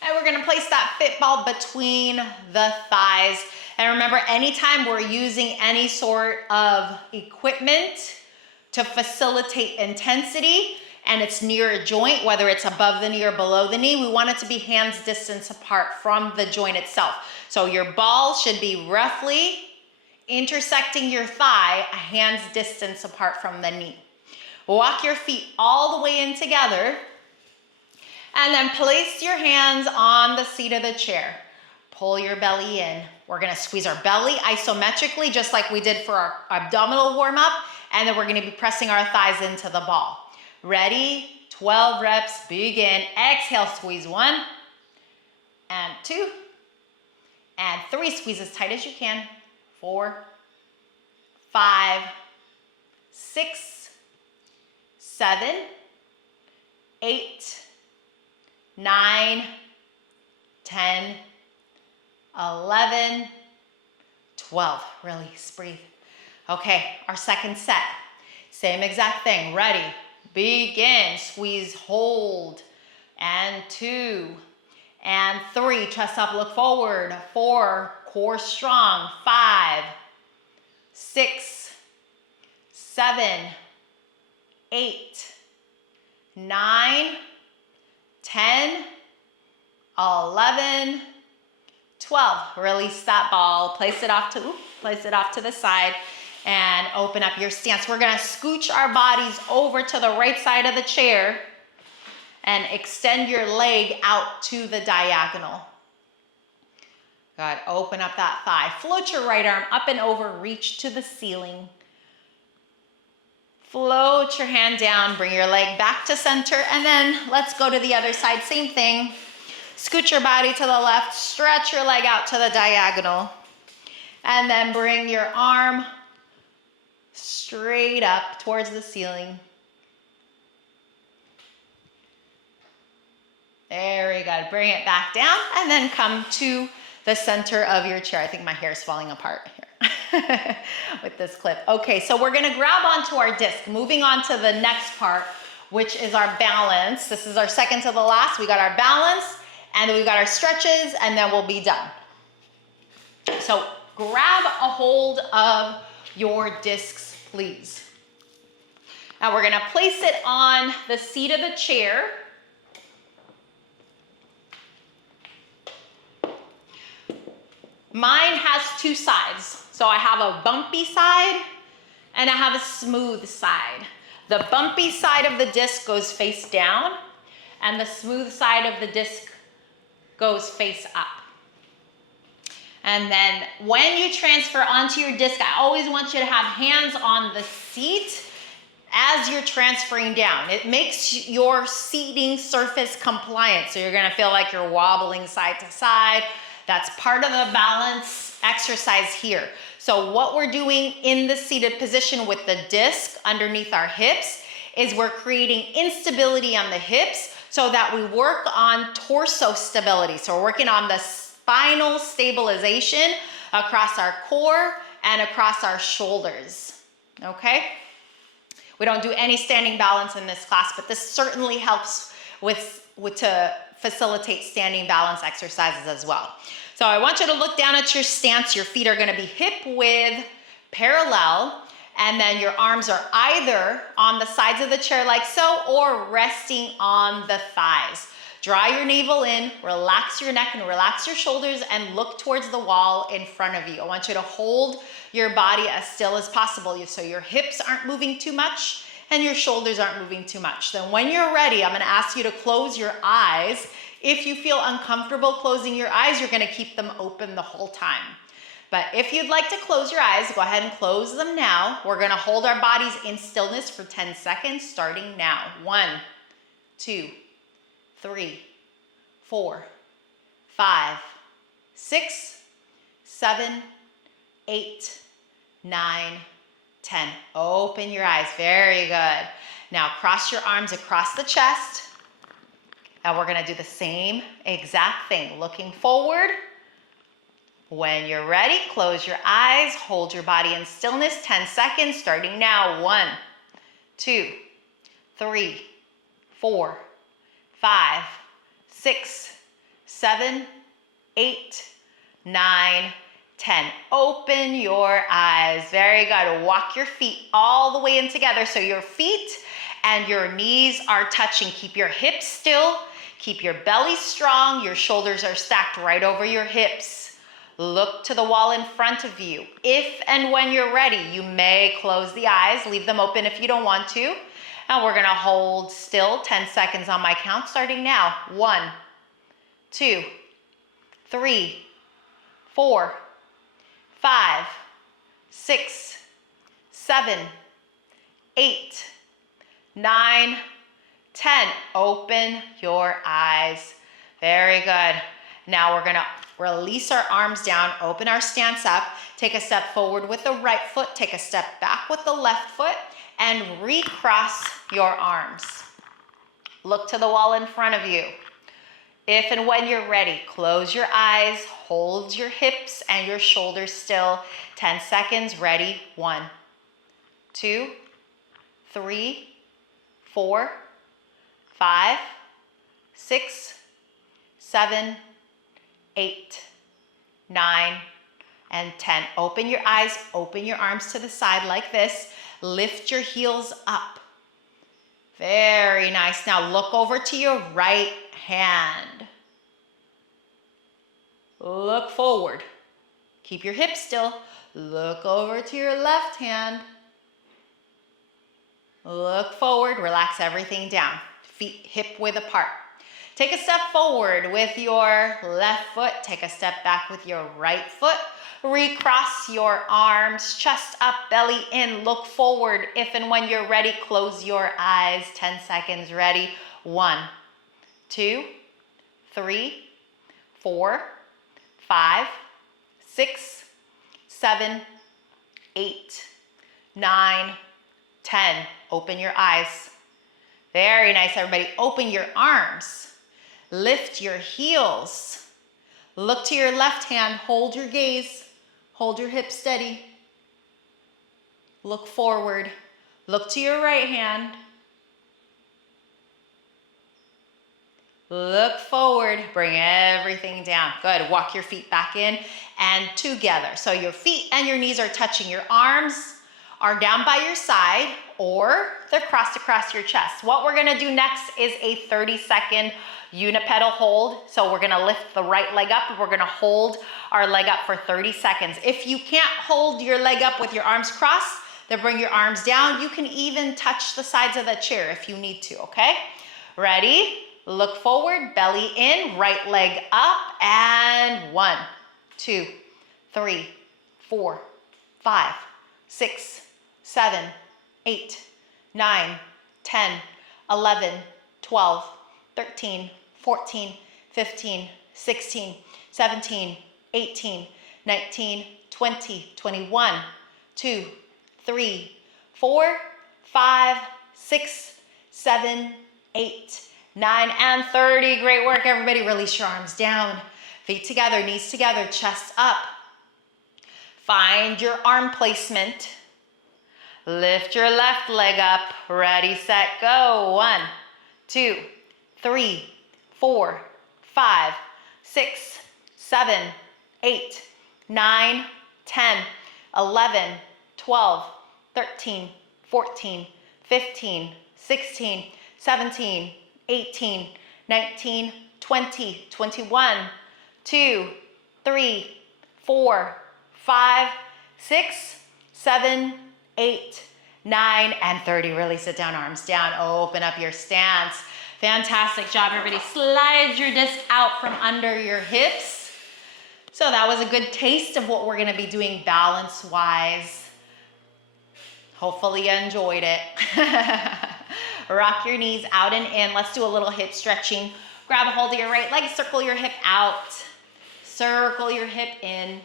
And we're gonna place that fit ball between the thighs. And remember, anytime we're using any sort of equipment to facilitate intensity, and it's near a joint, whether it's above the knee or below the knee, we want it to be hands distance apart from the joint itself. So your ball should be roughly intersecting your thigh, a hand's distance apart from the knee. Walk your feet all the way in together, and then place your hands on the seat of the chair. Pull your belly in. We're gonna squeeze our belly isometrically, just like we did for our abdominal warm-up, and then we're gonna be pressing our thighs into the ball. Ready? 12 reps, begin. Exhale, squeeze 1 and 2 and 3. Squeeze as tight as you can. 4, 5, 6, 7, 8, 9, 10, 11, 12. Release, breathe. Okay, our second set. Same exact thing. Ready? Begin. Squeeze, hold. And 2 and 3. Chest up, look forward. 4, core strong. 5, 6, 7, 8, 9, 10, 11, 12. Release that ball. Place it off to the side and open up your stance. We're gonna scooch our bodies over to the right side of the chair and extend your leg out to the diagonal. Good. Open up that thigh. Float your right arm up and over. Reach to the ceiling. Float your hand down. Bring your leg back to center. And then let's go to the other side. Same thing. Scoot your body to the left. Stretch your leg out to the diagonal. And then bring your arm straight up towards the ceiling. Very good. Bring it back down and then come to the center of your chair. I think my hair is falling apart here with this clip. Okay, so we're gonna grab onto our disc. Moving on to the next part, which is our balance. This is our second to the last. We got our balance, and then we got our stretches, and then we'll be done. So grab a hold of your discs, please. Now we're gonna place it on the seat of the chair. Mine has 2 sides. So I have a bumpy side and I have a smooth side. The bumpy side of the disc goes face down and the smooth side of the disc goes face up. And then when you transfer onto your disc, I always want you to have hands on the seat as you're transferring down. It makes your seating surface compliant. So you're gonna feel like you're wobbling side to side. That's part of the balance exercise here. So what we're doing in the seated position with the disc underneath our hips is we're creating instability on the hips so that we work on torso stability. So we're working on the spinal stabilization across our core and across our shoulders, okay? We don't do any standing balance in this class, but this certainly helps to facilitate standing balance exercises as well. So I want you to look down at your stance. Your feet are gonna be hip width parallel, and then your arms are either on the sides of the chair like so, or resting on the thighs. Draw your navel in, relax your neck and relax your shoulders, and look towards the wall in front of you. I want you to hold your body as still as possible so your hips aren't moving too much and your shoulders aren't moving too much. Then when you're ready, I'm gonna ask you to close your eyes. If you feel uncomfortable closing your eyes, you're gonna keep them open the whole time. But if you'd like to close your eyes, go ahead and close them now. We're gonna hold our bodies in stillness for 10 seconds, starting now. 1, 2, 3, 4, 5, 6, 7, 8, 9, 10. Open your eyes, very good. Now cross your arms across the chest. And we're gonna do the same exact thing, looking forward. When you're ready, close your eyes, hold your body in stillness, 10 seconds, starting now. 1, 2, 3, 4, 5, 6, 7, 8, 9, 10. Open your eyes. Very good. Walk your feet all the way in together so your feet and your knees are touching. Keep your hips still. Keep your belly strong. Your shoulders are stacked right over your hips. Look to the wall in front of you. If and when you're ready, you may close the eyes. Leave them open if you don't want to. And we're gonna hold still 10 seconds on my count, starting now. 1, 2, 3, 4, 5, 6, 7, 8, 9, 10. Open your eyes. Very good. Now we're gonna release our arms down, open our stance up, take a step forward with the right foot, take a step back with the left foot, and recross your arms. Look to the wall in front of you. If and when you're ready, close your eyes, hold your hips and your shoulders still. 10 seconds, ready. 1, 2, 3, 4, 5, 6, 7, 8, 9, and 10. Open your eyes, open your arms to the side like this. Lift your heels up. Very nice. Now look over to your right hand. Look forward. Keep your hips still. Look over to your left hand. Look forward. Relax everything down. Feet hip width apart. Take a step forward with your left foot. Take a step back with your right foot. Recross your arms, chest up, belly in. Look forward. If and when you're ready, close your eyes. 10 seconds, ready. 1, 2, 3, 4, 5, 6, 7, 8, 9, 10. Open your eyes. Very nice, everybody. Open your arms. Lift your heels. Look to your left hand. Hold your gaze. Hold your hips steady. Look forward. Look to your right hand. Look forward. Bring everything down. Good. Walk your feet back in and together. So your feet and your knees are touching. Your arms are down by your side or they're crossed across your chest. What we're gonna do next is a 30-second unipedal hold. So we're gonna lift the right leg up and we're gonna hold our leg up for 30 seconds. If you can't hold your leg up with your arms crossed, then bring your arms down. You can even touch the sides of the chair if you need to, okay? Ready? Look forward, belly in, right leg up, and 1, 2, 3, 4, 5, 6, 7, 8, 9, 10, 11, 12, 13, 14, 15, 16, 17, 18, 19, 20, 21, 2, 3, 4, 5, 6, 7, 8, 9, and 30. Great work, everybody. Release your arms down. Feet together, knees together, chest up. Find your arm placement. Lift your left leg up. Ready, set, go. 1, 2, 3, 4, 5, 6, 7, 8, 9, 10, 11, 12, 13, 14, 15, 16, 17, 18, 19, 20, 21, 2, 3, 4, 5, 6, 7, 8, 9, and 30. Really sit down, arms down, open up your stance. Fantastic job, everybody. Slide your disc out from under your hips. So that was a good taste of what we're gonna be doing balance-wise. Hopefully you enjoyed it. Rock your knees out and in. Let's do a little hip stretching. Grab a hold of your right leg, circle your hip out, circle your hip in.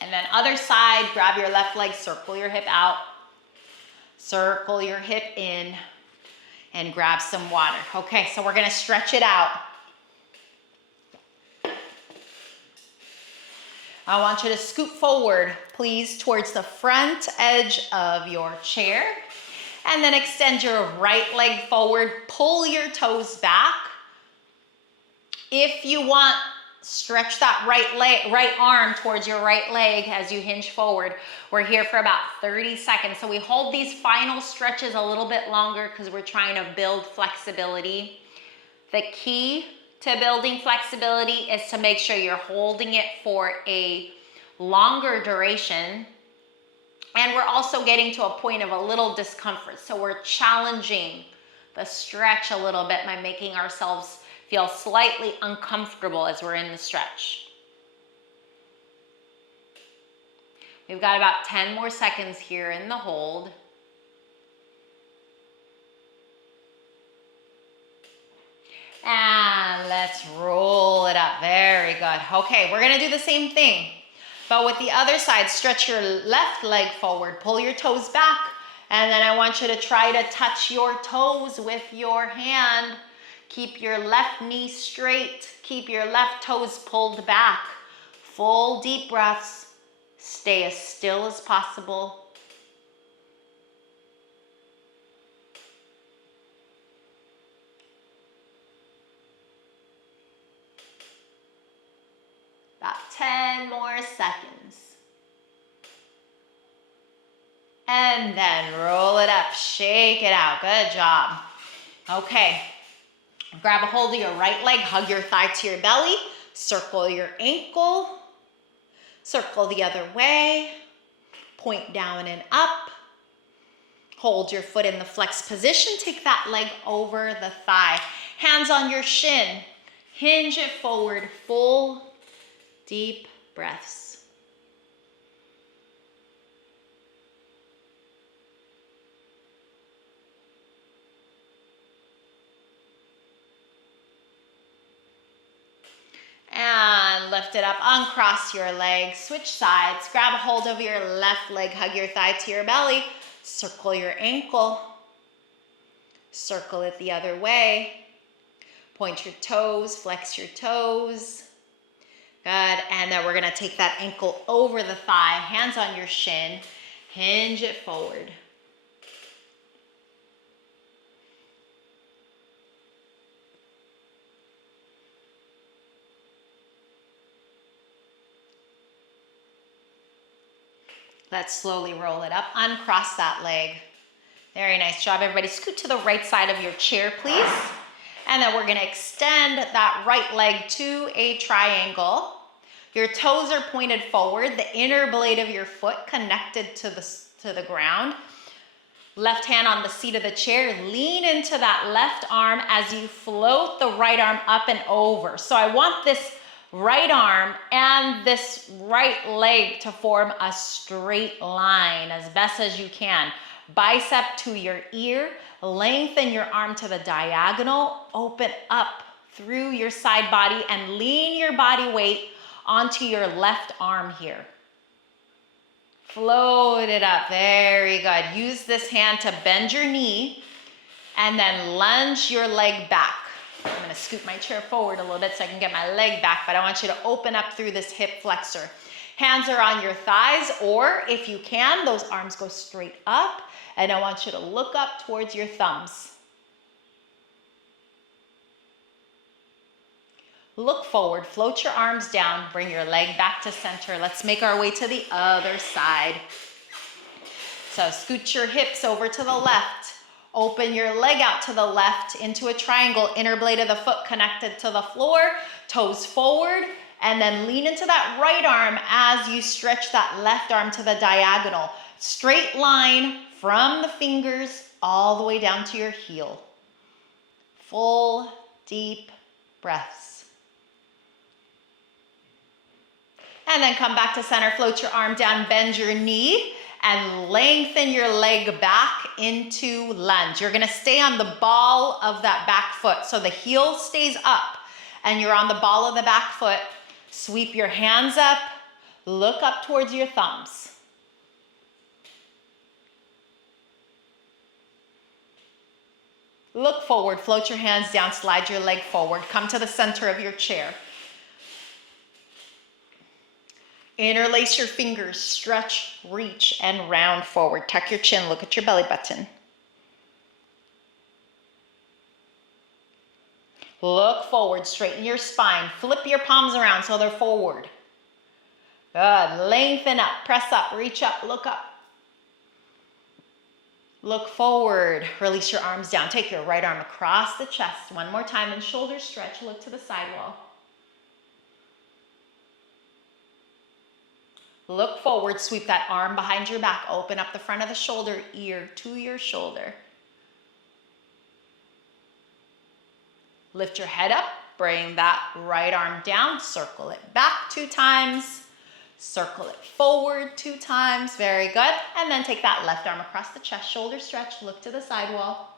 And then other side, grab your left leg, circle your hip out, circle your hip in, and grab some water. Okay, so we're gonna stretch it out. I want you to scoot forward, please, towards the front edge of your chair. And then extend your right leg forward, pull your toes back. If you want Stretch that right arm towards your right leg as you hinge forward. We're here for about 30 seconds. So we hold these final stretches a little bit longer because we're trying to build flexibility. The key to building flexibility is to make sure you're holding it for a longer duration. And we're also getting to a point of a little discomfort. So we're challenging the stretch a little bit by making ourselves feel slightly uncomfortable as we're in the stretch. We've got about 10 more seconds here in the hold. And let's roll it up. Very good. Okay, we're gonna do the same thing, but with the other side. Stretch your left leg forward, pull your toes back, and then I want you to try to touch your toes with your hand. Keep your left knee straight. Keep your left toes pulled back. Full deep breaths. Stay as still as possible. About 10 more seconds. And then roll it up, shake it out. Good job. Okay. Grab a hold of your right leg, hug your thigh to your belly, circle your ankle, circle the other way, point down and up. Hold your foot in the flex position, take that leg over the thigh. Hands on your shin, hinge it forward, full deep breaths. And lift it up, uncross your legs, switch sides, grab a hold of your left leg, hug your thigh to your belly, circle your ankle, circle it the other way, point your toes, flex your toes. Good, and then we're gonna take that ankle over the thigh, hands on your shin, hinge it forward. Let's slowly roll it up, uncross that leg. Very nice job, everybody. Scoot to the right side of your chair, please. And then we're gonna extend that right leg to a triangle. Your toes are pointed forward, the inner blade of your foot connected to the ground. Left hand on the seat of the chair, lean into that left arm as you float the right arm up and over. So I want this right arm and this right leg to form a straight line as best as you can. Bicep to your ear, lengthen your arm to the diagonal, open up through your side body and lean your body weight onto your left arm here. Float it up, very good. Use this hand to bend your knee and then lunge your leg back. I'm gonna scoot my chair forward a little bit so I can get my leg back, but I want you to open up through this hip flexor. Hands are on your thighs, or if you can, those arms go straight up, and I want you to look up towards your thumbs. Look forward, float your arms down, bring your leg back to center. Let's make our way to the other side. So scoot your hips over to the left. Open your leg out to the left into a triangle, inner blade of the foot connected to the floor, toes forward, and then lean into that right arm as you stretch that left arm to the diagonal. Straight line from the fingers all the way down to your heel. Full, deep breaths. And then come back to center, float your arm down, bend your knee, and lengthen your leg back into lunge. You're gonna stay on the ball of that back foot. So the heel stays up and you're on the ball of the back foot. Sweep your hands up, look up towards your thumbs. Look forward, float your hands down, slide your leg forward. Come to the center of your chair. Interlace your fingers, stretch, reach, and round forward. Tuck your chin, look at your belly button. Look forward, straighten your spine. Flip your palms around so they're forward. Good, lengthen up, press up, reach up, look up. Look forward, release your arms down. Take your right arm across the chest. One more time and shoulder stretch, look to the side wall. Look forward, sweep that arm behind your back. Open up the front of the shoulder, ear to your shoulder. Lift your head up, bring that right arm down, circle it back 2 times, circle it forward 2 times, very good. And then take that left arm across the chest, shoulder stretch, look to the side wall.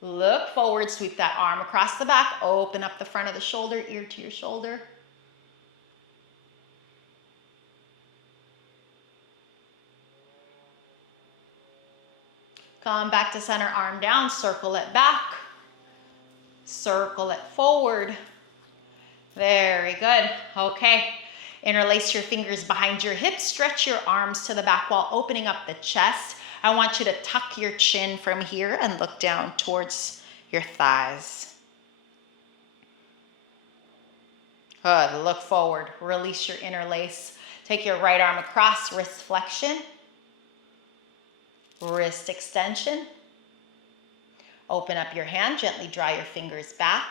Look forward, sweep that arm across the back, open up the front of the shoulder, ear to your shoulder. Come back to center, arm down, circle it back, circle it forward. Very good. Okay. Interlace your fingers behind your hips, stretch your arms to the back wall, opening up the chest. I want you to tuck your chin from here and look down towards your thighs. Good. Look forward. Release your interlace. Take your right arm across, wrist flexion. Wrist extension. Open up your hand, gently draw your fingers back,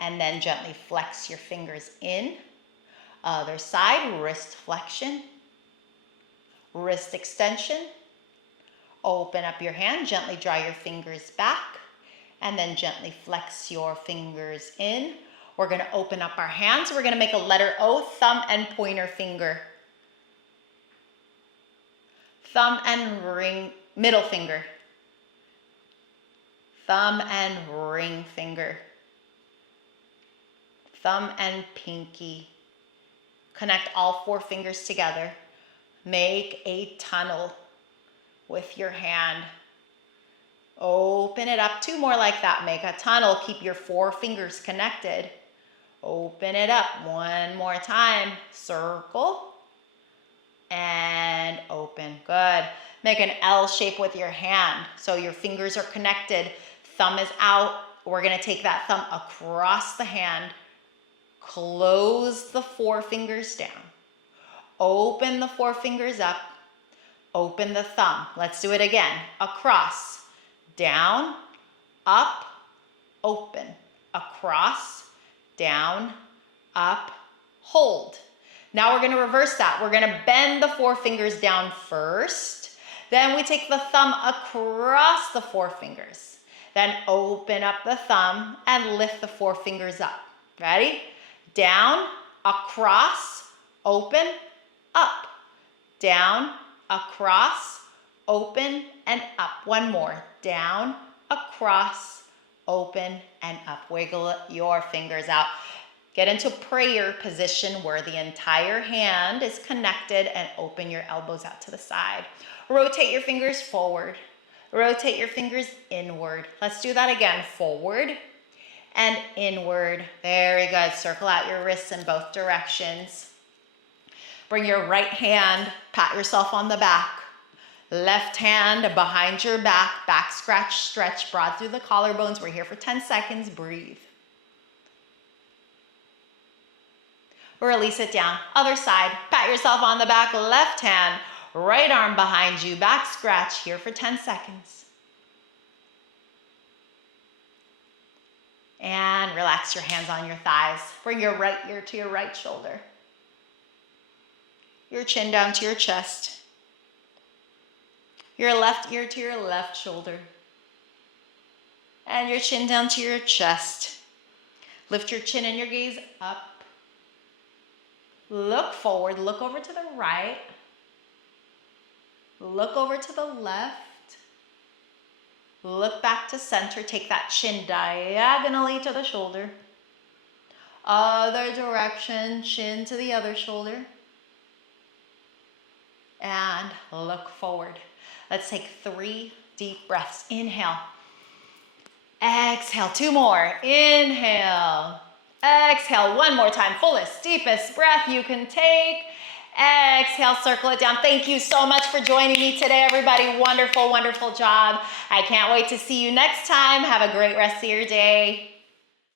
and then gently flex your fingers in. Other side, wrist flexion, wrist extension. Open up your hand, gently draw your fingers back, and then gently flex your fingers in. We're going to open up our hands. We're going to make a letter O, thumb and pointer finger. Thumb and middle finger. Thumb and ring finger. Thumb and pinky. Connect all 4 fingers together. Make a tunnel with your hand. Open it up. 2 more like that. Make a tunnel. Keep your 4 fingers connected. Open it up. 1 more time. Circle. And open. Good. Make an L shape with your hand. So your fingers are connected. Thumb is out. We're going to take that thumb across the hand. Close the 4 fingers down. Open the 4 fingers up. Open the thumb. Let's do it again. Across, down, up, open. Across, down, up, hold. Now we're going to reverse that. We're going to bend the 4 fingers down first. Then we take the thumb across the 4 fingers. Then open up the thumb and lift the 4 fingers up. Ready? Down, across, open, up. Down, across, open, and up. 1 more. Down, across, open, and up. Wiggle your fingers out. Get into prayer position where the entire hand is connected and open your elbows out to the side. Rotate your fingers forward. Rotate your fingers inward. Let's do that again. Forward and inward. Very good. Circle out your wrists in both directions. Bring your right hand, pat yourself on the back. Left hand behind your back. Back scratch, stretch, broad through the collarbones. We're here for 10 seconds. Breathe. Release it down. Other side. Pat yourself on the back. Left hand. Right arm behind you. Back scratch. Here for 10 seconds. And relax your hands on your thighs. Bring your right ear to your right shoulder. Your chin down to your chest. Your left ear to your left shoulder. And your chin down to your chest. Lift your chin and your gaze up. Look forward, look over to the right. Look over to the left. Look back to center. Take that chin diagonally to the shoulder. Other direction, chin to the other shoulder. And look forward. Let's take 3 deep breaths. Inhale. Exhale. 2 more. Inhale. Exhale. 1 more time. Fullest, deepest breath you can take. Exhale, circle it down. Thank you so much for joining me today, everybody. Wonderful, wonderful job. I can't wait to see you next time. Have a great rest of your day.